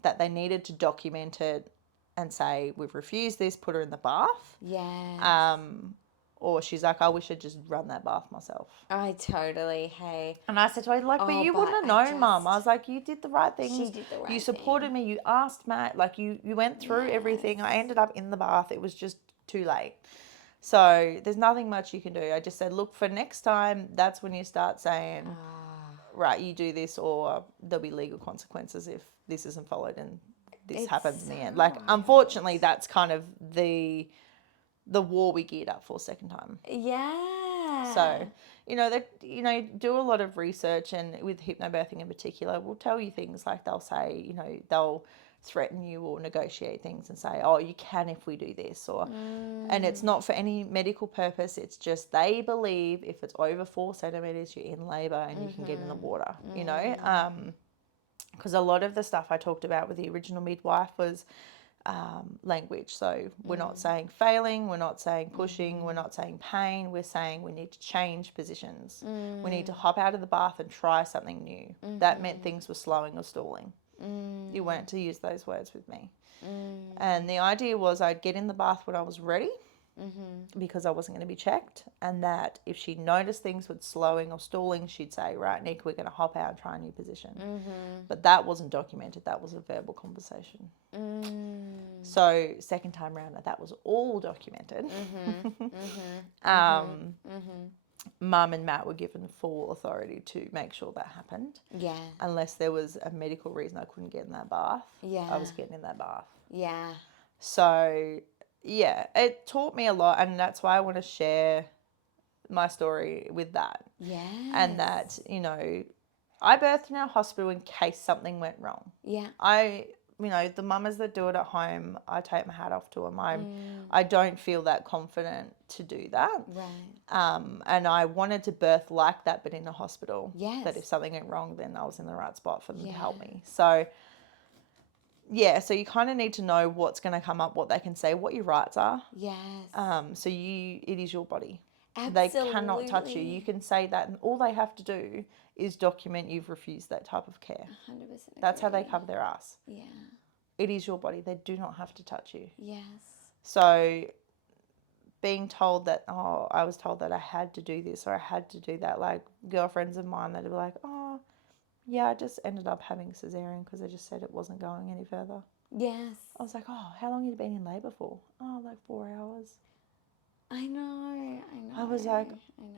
that they needed to document it and say, we've refused this, put her in the bath. Or she's like, I wish I'd just run that bath myself. I totally, hey. And I said to her, like, but you wouldn't have known, Mum. I was like, you did the right things. She did the right You supported me. You asked Matt. Like, you went through everything. I ended up in the bath. It was just too late. So there's nothing much you can do. I just said, look, for next time, that's when you start saying, right, you do this, or there'll be legal consequences if this isn't followed and this happens in the end. Like, unfortunately, that's kind of the war we geared up for second time. So, do a lot of research, and with hypnobirthing in particular, we'll tell you things like they'll say, they'll threaten you or negotiate things and say, oh, you can if we do this, or and it's not for any medical purpose. It's just they believe if it's over 4 centimeters, you're in labor and you can get in the water, because a lot of the stuff I talked about with the original midwife was language. So we're not saying failing, we're not saying pushing, we're not saying pain, we're saying we need to change positions. We need to hop out of the bath and try something new. That meant things were slowing or stalling. You weren't to use those words with me. And the idea was I'd get in the bath when I was ready, because I wasn't going to be checked, and that if she noticed things were slowing or stalling, she'd say, right, Nick, we're going to hop out and try a new position. But that wasn't documented. That was a verbal conversation. So second time round, that was all documented. Mum and Matt were given full authority to make sure that happened. Unless there was a medical reason I couldn't get in that bath. I was getting in that bath. So, yeah, it taught me a lot, and that's why I want to share my story with that. And that, I birthed in our hospital in case something went wrong. The mamas that do it at home, I take my hat off to them. I don't feel that confident to do that. And I wanted to birth like that, but in a hospital. That if something went wrong, then I was in the right spot for them to help me. So, so you kind of need to know what's going to come up, what they can say, what your rights are. So it is your body. They cannot touch you. You can say that, and all they have to do is document you've refused that type of care. 100%. That's how they cover their ass. It is your body. They do not have to touch you. Yes. So being told that, I was told that I had to do this or I had to do that, like girlfriends of mine that were like, yeah, I just ended up having cesarean because I just said it wasn't going any further. Yes. I was like, how long have you been in labour for? Like 4 hours. I know. I was like,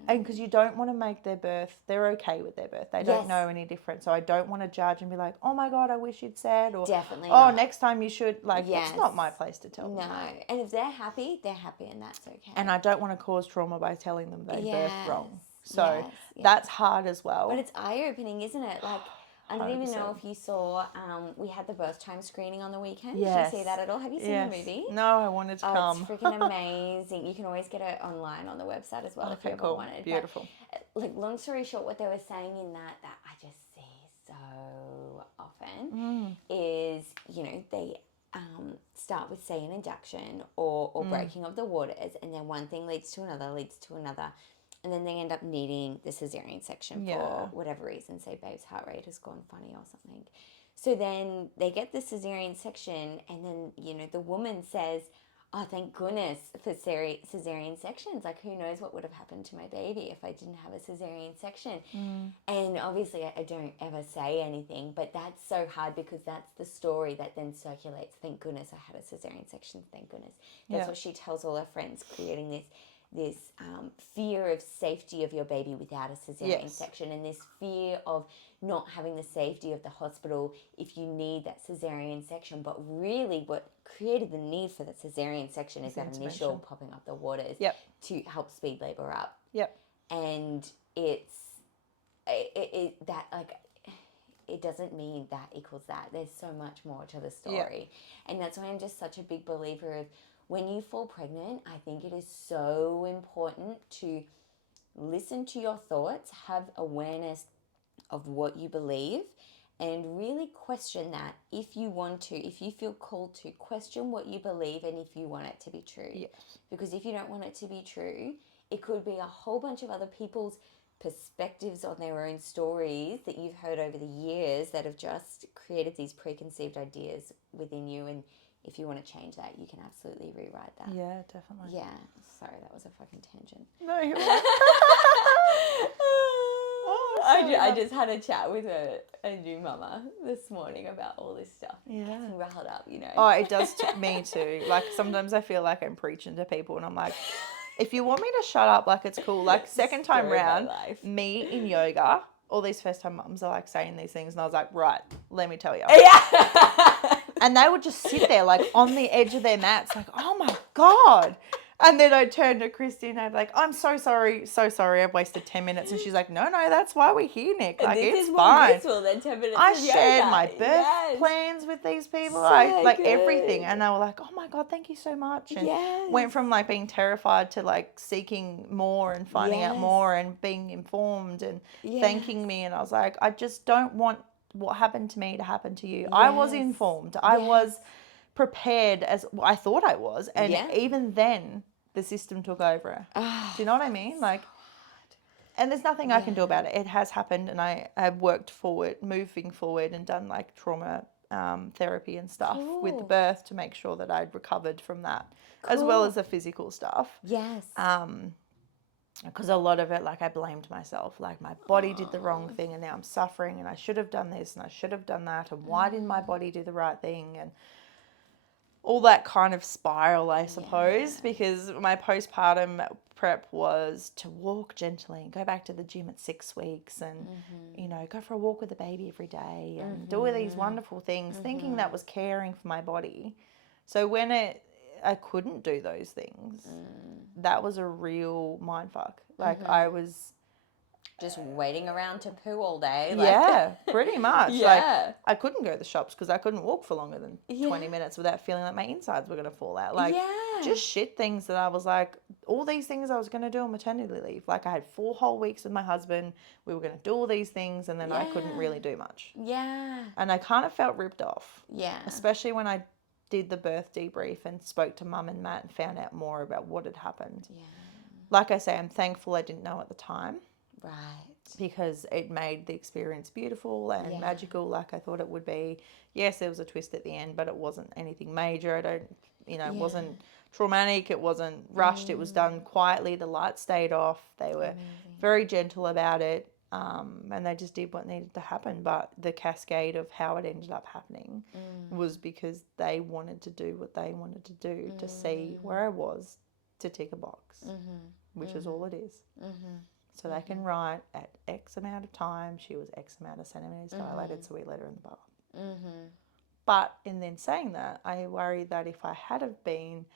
and because you don't want to make their birth, they're okay with their birth. They don't know any different. So I don't want to judge and be like, oh my God, I wish you'd said, or definitely next time you should. Like, it's not my place to tell them. No, and if they're happy, and that's okay. And I don't want to cause trauma by telling them they birthed wrong. So that's hard as well. But it's eye-opening, isn't it? Like, I don't even know if you saw, we had the birth time screening on the weekend. Did you see that at all? Have you seen the movie? No, I wanted to come. It's freaking amazing. You can always get it online on the website as well if you ever wanted. Beautiful. But, like, long story short, what they were saying in that I just see so often is, they start with, say, an induction or breaking of the waters, and then one thing leads to another, and then they end up needing the cesarean section for whatever reason. Say babe's heart rate has gone funny or something. So then they get the cesarean section, and then, the woman says, oh, thank goodness for cesarean sections. Like, who knows what would have happened to my baby if I didn't have a cesarean section. And obviously I don't ever say anything, but that's so hard because that's the story that then circulates. Thank goodness I had a cesarean section. Thank goodness. That's what she tells all her friends, creating this fear of safety of your baby without a cesarean section, and this fear of not having the safety of the hospital if you need that cesarean section. But really what created the need for that cesarean section is that initial popping up the waters to help speed labor up. And it doesn't mean that equals that. There's so much more to the story. And that's why I'm just such a big believer of when you fall pregnant, I think it is so important to listen to your thoughts, have awareness of what you believe, and really question that if you want to, if you feel called to, question what you believe and if you want it to be true. Because if you don't want it to be true, it could be a whole bunch of other people's perspectives on their own stories that you've heard over the years that have just created these preconceived ideas within you. And if you want to change that, you can absolutely rewrite that. Yeah, definitely. Yeah. Sorry, that was a fucking tangent. No, you're right. I just had a chat with a new mama this morning about all this stuff. Getting riled up, you know. Oh, it does me too. Like, sometimes I feel like I'm preaching to people and I'm like, if you want me to shut up, like, it's cool. Like, second time round, me in yoga, all these first time mums are like saying these things and I was like, right, let me tell you. And they would just sit there like on the edge of their mats like, oh my God. And then I'd turn to Christy and I'd be like, I'm so sorry, I've wasted 10 minutes. And she's like, no, that's why we're here, Nick. Like, it's fine. Than 10 minutes I shared my birth plans with these people, like everything. And they were like, oh my God, thank you so much. And went from like being terrified to like seeking more and finding out more and being informed and thanking me. And I was like, I just don't want what happened to me to happen to you. I was informed. I was prepared as I thought I was, and even then the system took over. Do you know what I mean? Like, and there's nothing I can do about it. It has happened, and I have worked forward, moving forward, and done like trauma therapy and stuff with the birth to make sure that I'd recovered from that, as well as the physical stuff. Because a lot of it, like, I blamed myself. Like, my body did the wrong thing and now I'm suffering and I should have done this and I should have done that. And why didn't my body do the right thing? And all that kind of spiral, I suppose, because my postpartum prep was to walk gently and go back to the gym at 6 weeks and, you know, go for a walk with the baby every day and do all these wonderful things, thinking that was caring for my body. So when I couldn't do those things, that was a real mindfuck. Like, I was just waiting around to poo all day. Pretty much. Like, I couldn't go to the shops because I couldn't walk for longer than 20 minutes without feeling like my insides were going to fall out. Like, just shit things that I was like, all these things I was going to do on maternity leave. Like, I had 4 whole weeks with my husband. We were going to do all these things and then I couldn't really do much. And I kind of felt ripped off. Especially when I did the birth debrief and spoke to Mum and Matt and found out more about what had happened. Like I say, I'm thankful I didn't know at the time. Because it made the experience beautiful and magical like I thought it would be. Yes, there was a twist at the end, but it wasn't anything major. It wasn't traumatic. It wasn't rushed. It was done quietly. The lights stayed off. They were very gentle about it. And they just did what needed to happen. But the cascade of how it ended up happening was because they wanted to do what they wanted to do to see where I was, to tick a box, which is all it is. So they can write at X amount of time, she was X amount of centimetres dilated, so we let her in the bath. But in then saying that, I worry that if I had have been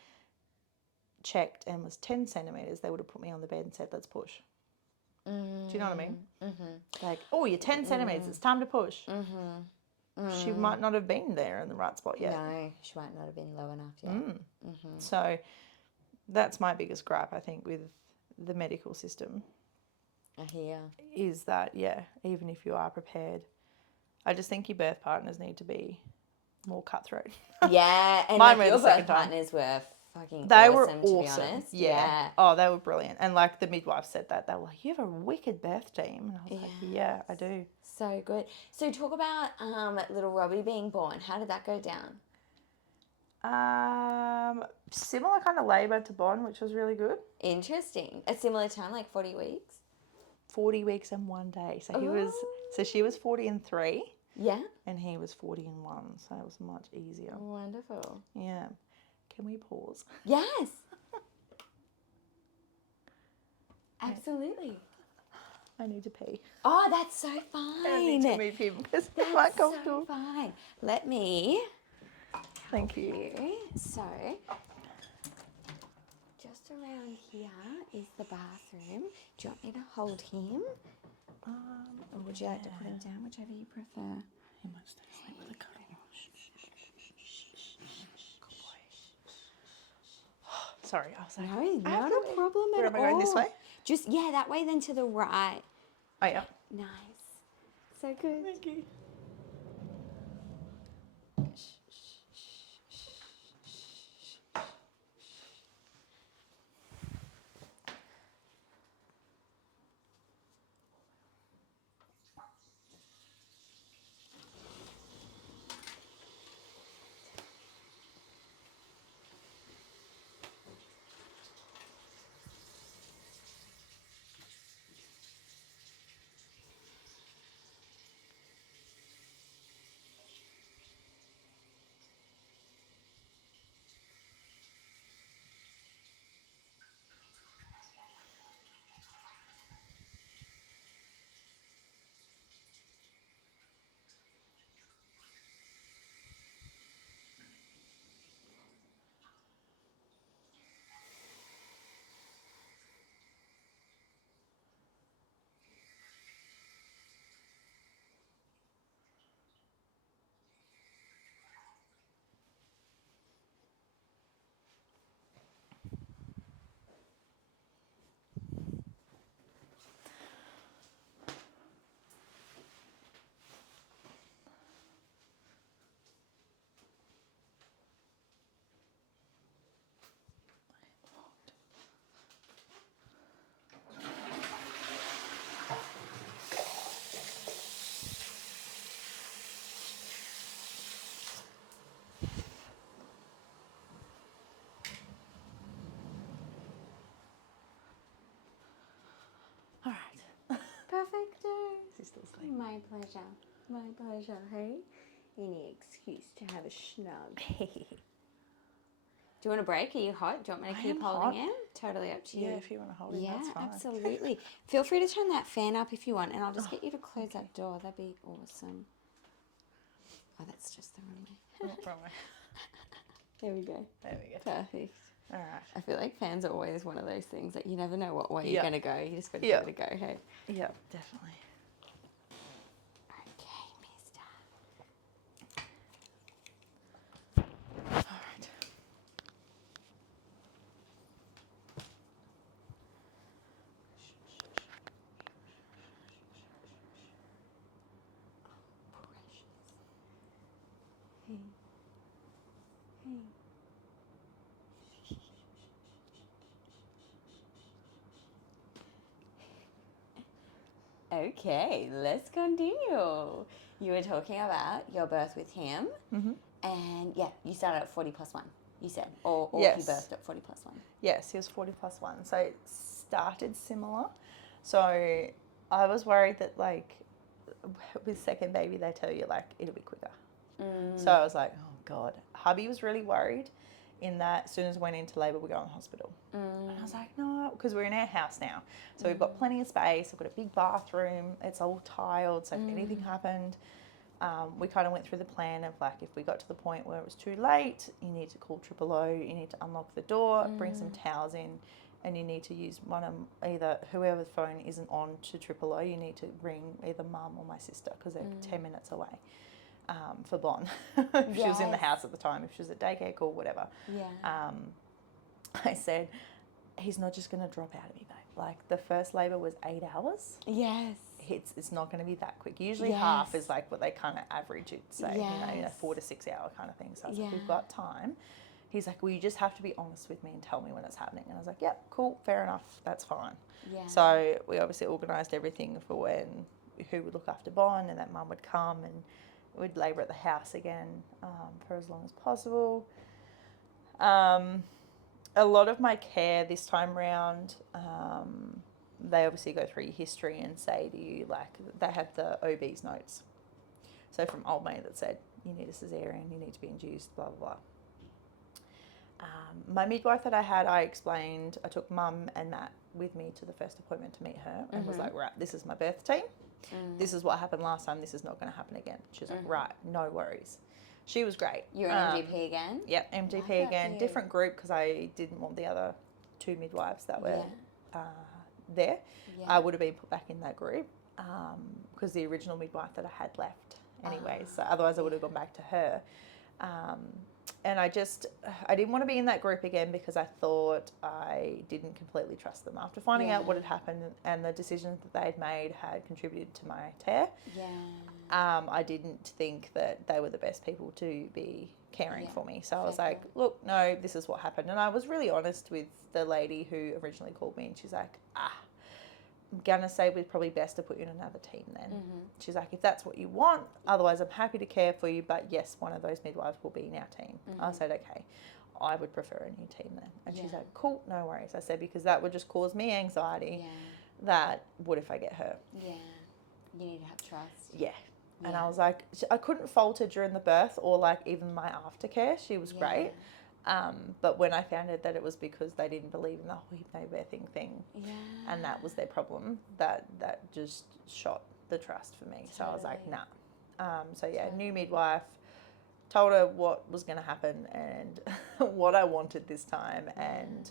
checked and was 10 centimetres, they would have put me on the bed and said, let's push. Do you know what I mean? Like, oh, you're 10 centimetres, it's time to push. She might not have been there in the right spot yet. No, she might not have been low enough yet. So that's my biggest gripe, I think, with the medical system. Is that, even if you are prepared, I just think your birth partners need to be more cutthroat. And like your birth partners were fucking awesome, to be honest. Oh, they were brilliant. And like the midwife said that, they were like, you have a wicked birth team. And I was like, yeah, I do. So good. So talk about little Robbie being born. How did that go down? Similar kind of labour to Bon, which was really good. Interesting. A similar time, like 40 weeks? 40 weeks and 1 day. So she was 40 and 3. And he was 40 and 1. So it was much easier. Wonderful. Yeah. Can we pause? Yes. Absolutely. I need to pee. Oh, that's so I need fine. to move him because it's That's quite so comfortable. fine. Let me Thank you. you. So, just around here is the bathroom. Do you want me to hold him? Or would you like to put him down, whichever you prefer? He might stay asleep with a cuddle. Sorry, I was like, No, not a problem Where at am I all. going, this way? Just, yeah, that way then to the right. Oh, yeah. Nice. So good. Thank you. All right. Perfecto. He's still asleep. My pleasure. My pleasure, hey? Any excuse to have a snug. Do you want a break? Are you hot? Do you want me to I keep am holding hot. him? Totally up to you. Yeah, if you want to hold him, Yeah, that's fine. absolutely. Feel free to turn that fan up if you want, and I'll just get you to close that door. That'd be awesome. Oh, that's just the wrong way. Oh, wrong way. There we go. There we go. Perfect. All right. I feel like fans are always one of those things that you never know what way Yeah. you're going to go. You just got to Yeah. give it a go, hey? Yep, definitely. Okay, mister. All right. Hey. Hey. Okay, let's continue. You were talking about your birth with him, and yeah, you started at 40 plus 1, you said, or Yes. he birthed at 40 plus 1. Yes, he was 40 plus 1. So it started similar. So I was worried that, like, with second baby, they tell you, like, it'll be quicker. So I was like, oh, God. Hubby was really worried in that as soon as I went into labour, we go in the hospital. And I was like, no, because we're in our house now. So we've got plenty of space. We've got a big bathroom. It's all tiled. So if anything happened, we kind of went through the plan of, like, if we got to the point where it was too late, you need to call Triple O, you need to unlock the door, bring some towels in, and you need to use one of either whoever the phone isn't on to Triple O, you need to ring either mum or my sister because they're 10 minutes away. For Bon, if she was in the Yes. house at the time, if she was at daycare, call, whatever. Yeah. I said, he's not just going to drop out of me, babe. Like, the first labour was 8 hours. Yes. It's not going to be that quick. Usually Yes. half is like what they kind of average it, say, you know, Yes. 4 to 6 hour kind of thing. So I was like, Yeah. we've got time. He's like, well, you just have to be honest with me and tell me when it's happening. And I was like, yep, cool, fair enough, that's fine. Yeah. So we obviously organised everything for when, who would look after Bon, and that mum would come and we'd labour at the house again for as long as possible. A lot of my care this time round, they obviously go through your history and say to you, like, they had the OB's notes. So from old mate that said, you need a cesarean, you need to be induced, blah, blah, My midwife that I had, I explained, I took Mum and Matt with me to the first appointment to meet her and was like, right, this is my birth team. This is what happened last time. This is not going to happen again. She was like, right, no worries. She was great. You're an MGP again? Yep, MGP again. Different group because I didn't want the other two midwives that were there. Yeah. I would have been put back in that group because the original midwife that I had left anyway. So otherwise I would have gone back to her. And I didn't want to be in that group again because I thought I didn't completely trust them. After finding out what had happened and the decisions that they'd made had contributed to my tear, I didn't think that they were the best people to be caring for me. So I was like, look, no, this is what happened. And I was really honest with the lady who originally called me, and she's like, I'm going to say we're probably best to put you in another team then. She's like, if that's what you want, otherwise I'm happy to care for you, but yes, one of those midwives will be in our team. I said, okay, I would prefer a new team then. And she's like, cool, no worries. I said, because that would just cause me anxiety. That would if I get hurt. Yeah, you need to have trust. Yeah. And I was like, I couldn't fault her during the birth or like even my aftercare. She was great. But when I found out that it was because they didn't believe in the whole hypnobirthing thing and that was their problem, that just shot the trust for me. So I was like, nah. New midwife, told her what was going to happen and what I wanted this time and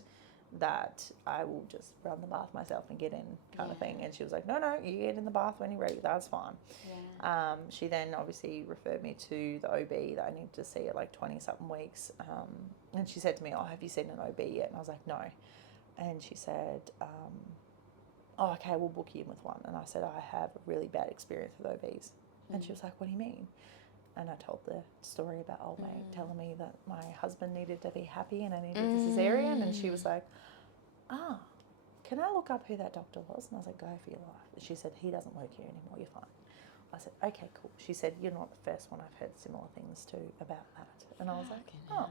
that I will just run the bath myself and get in kind of thing. And she was like, no, you get in the bath when you're ready. That's fine. She then obviously referred me to the OB that I needed to see at like 20-something weeks. And she said to me, have you seen an OB yet? And I was like, no. And she said, okay, we'll book you in with one. And I said, I have a really bad experience with OBs. And she was like, what do you mean? And I told the story about old mate telling me that my husband needed to be happy and I needed a cesarean. And she was like, can I look up who that doctor was? And I was like, go for your life. And she said, he doesn't work here anymore, you're fine. I said, okay, cool. She said, you're not the first one I've heard similar things to about that. And I was like, oh.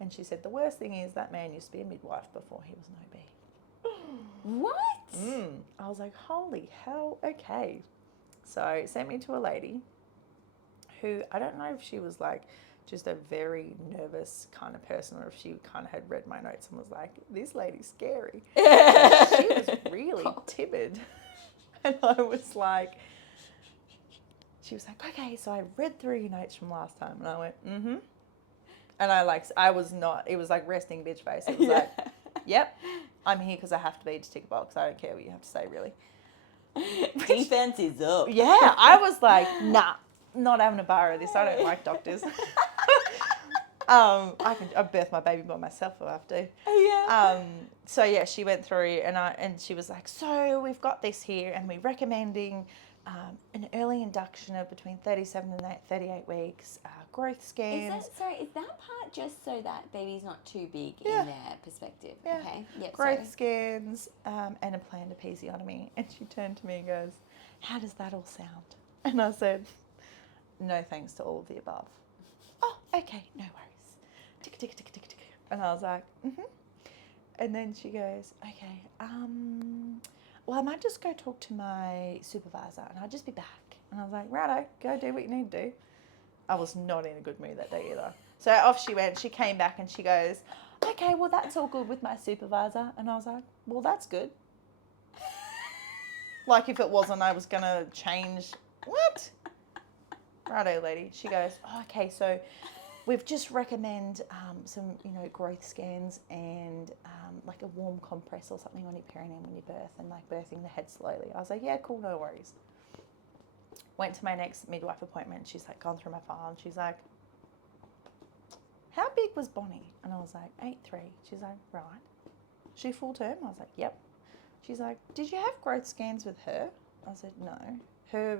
And she said, the worst thing is that man used to be a midwife before he was an OB. What? I was like, holy hell, okay. So sent me to a lady who, I don't know if she was like just a very nervous kind of person or if she kind of had read my notes and was like, this lady's scary. She was really timid. And I was like, she was like, okay, so I read through your notes from last time. And I went, And I was not, it was like resting bitch face. It was like, yep, I'm here because I have to be to tick a box. I don't care what you have to say, really. Defense is up. Yeah, I was like, nah, not having a bar of this. I don't like doctors. I birth my baby by myself if I have to. Yeah. She went through and she was like, so we've got this here and we're recommending an early induction of between 37 and 38 weeks, growth scans. Is that part just so that baby's not too big in their perspective? Yeah. Okay. Yep, growth scans and a planned episiotomy. And she turned to me and goes, how does that all sound? And I said, no thanks to all of the above. Oh, okay, no worries. Tick, tick, tick, tick, tick. And I was like, And then she goes, okay, well, I might just go talk to my supervisor and I'll just be back. And I was like, righto, go do what you need to do. I was not in a good mood that day either. So off she went. She came back and she goes, okay, well, that's all good with my supervisor. And I was like, well, that's good. Like if it wasn't, I was going to change. What? Righto, lady. She goes, okay, so we've just recommend some, growth scans and like a warm compress or something on your perineum when you birth and like birthing the head slowly. I was like, yeah, cool, no worries. Went to my next midwife appointment. She's like gone through my file and she's like, how big was Bonnie? And I was like, 8'3". She's like, right. She full term? I was like, yep. She's like, did you have growth scans with her? I said, no. Her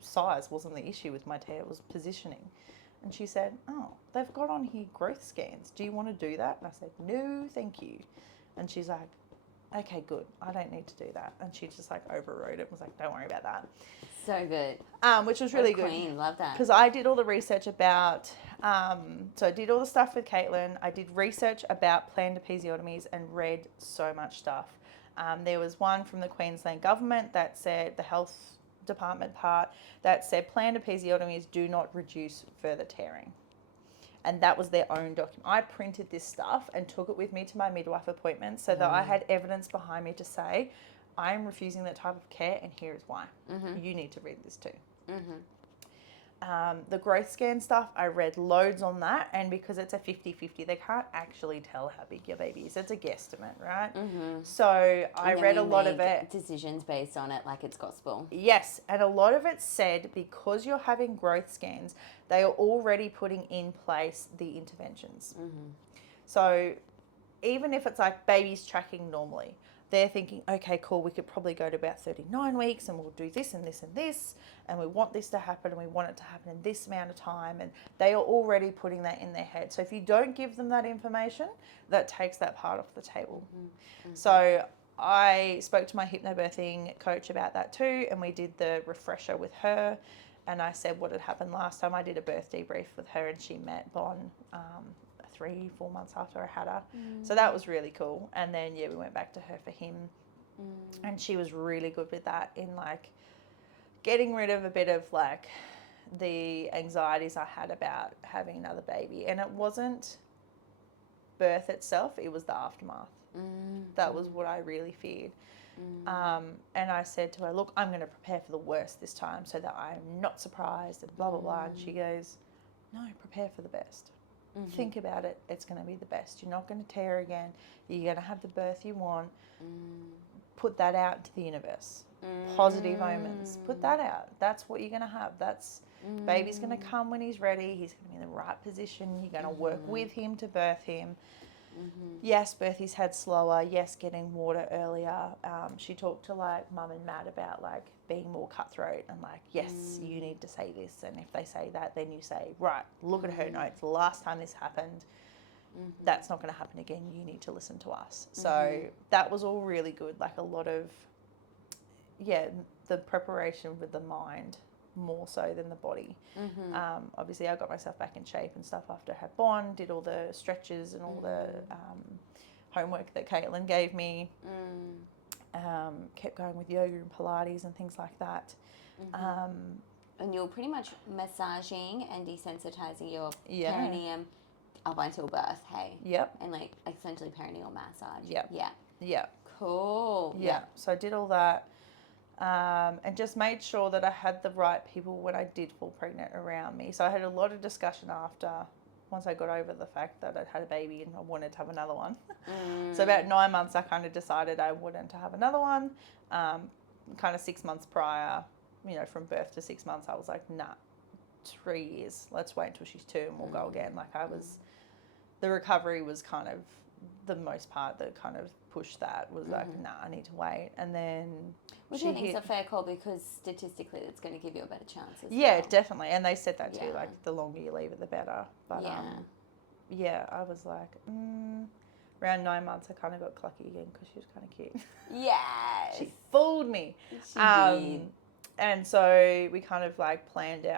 size wasn't the issue with my tear, it was positioning. And she said, oh, they've got on here growth scans. Do you want to do that? And I said, no, thank you. And she's like, okay, good. I don't need to do that. And she just like overrode it and was like, don't worry about that. So good. Which was really good. Queen, love that. Because I did all the research about, so I did all the stuff with Caitlin. I did research about planned episiotomies and read so much stuff. There was one from the Queensland government that said, the health department part, that said planned episiotomies do not reduce further tearing. and that was their own document. I printed this stuff and took it with me to my midwife appointment so that I had evidence behind me to say, I'm refusing that type of care, and here is why. You need to read this too. The growth scan stuff, I read loads on that, and because it's a 50-50, they can't actually tell how big your baby is. It's a guesstimate, right? So I read a lot of it. Decisions based on it like it's gospel. Yes, and a lot of it said because you're having growth scans, they are already putting in place the interventions. So even if it's like baby's tracking normally, they're thinking, okay, cool, we could probably go to about 39 weeks and we'll do this and this and this, and we want this to happen and we want it to happen in this amount of time, and they are already putting that in their head. So if you don't give them that information, that takes that part off the table. So I spoke to my hypnobirthing coach about that too, and we did the refresher with her, and I said what had happened last time. I did a birth debrief with her, and she met Bon 3-4 months after I had her. So that was really cool. And then, we went back to her for him. And she was really good with that in like getting rid of a bit of like the anxieties I had about having another baby. And it wasn't birth itself, it was the aftermath. That was what I really feared. And I said to her, look, I'm going to prepare for the worst this time so that I'm not surprised and blah, blah, blah. And she goes, no, prepare for the best. Think about it. It's going to be the best. You're not going to tear again. You're going to have the birth you want. Put that out to the universe. Positive omens. Put that out. That's what you're going to have. Baby's going to come when he's ready. He's going to be in the right position. You're going to work with him to birth him. Yes, birth he's had slower. Yes, getting water earlier. She talked to like Mum and Matt about like being more cutthroat and like, yes, you need to say this, and if they say that, then you say, right, look at her notes. The last time this happened, that's not going to happen again. You need to listen to us. So that was all really good. Like a lot of, the preparation with the mind more so than the body. Obviously, I got myself back in shape and stuff after I had Bon, did all the stretches and all the homework that Caitlin gave me. Kept going with yoga and Pilates and things like that. And you're pretty much massaging and desensitizing your perineum up until birth, hey? Yep. And like essentially perineal massage. Yep. Yeah. Yeah. Cool. Yeah. So I did all that. And just made sure that I had the right people when I did fall pregnant around me. So I had a lot of discussion after, once I got over the fact that I'd had a baby and I wanted to have another one. So about 9 months, I kind of decided I wanted to have another one. Kind of 6 months prior, from birth to 6 months, I was like, nah, 3 years. Let's wait until she's 2 and we'll go again. Like the recovery was kind of the most part that kind of pushed that was like, nah, I need to wait. And then which I think is a fair call because statistically it's going to give you a better chance as well. well. Definitely. And they said that too, like the longer you leave it, the better. But I was like, around 9 months I kind of got clucky again because she was kind of cute. Yes. She fooled me. She did. And so we kind of like planned out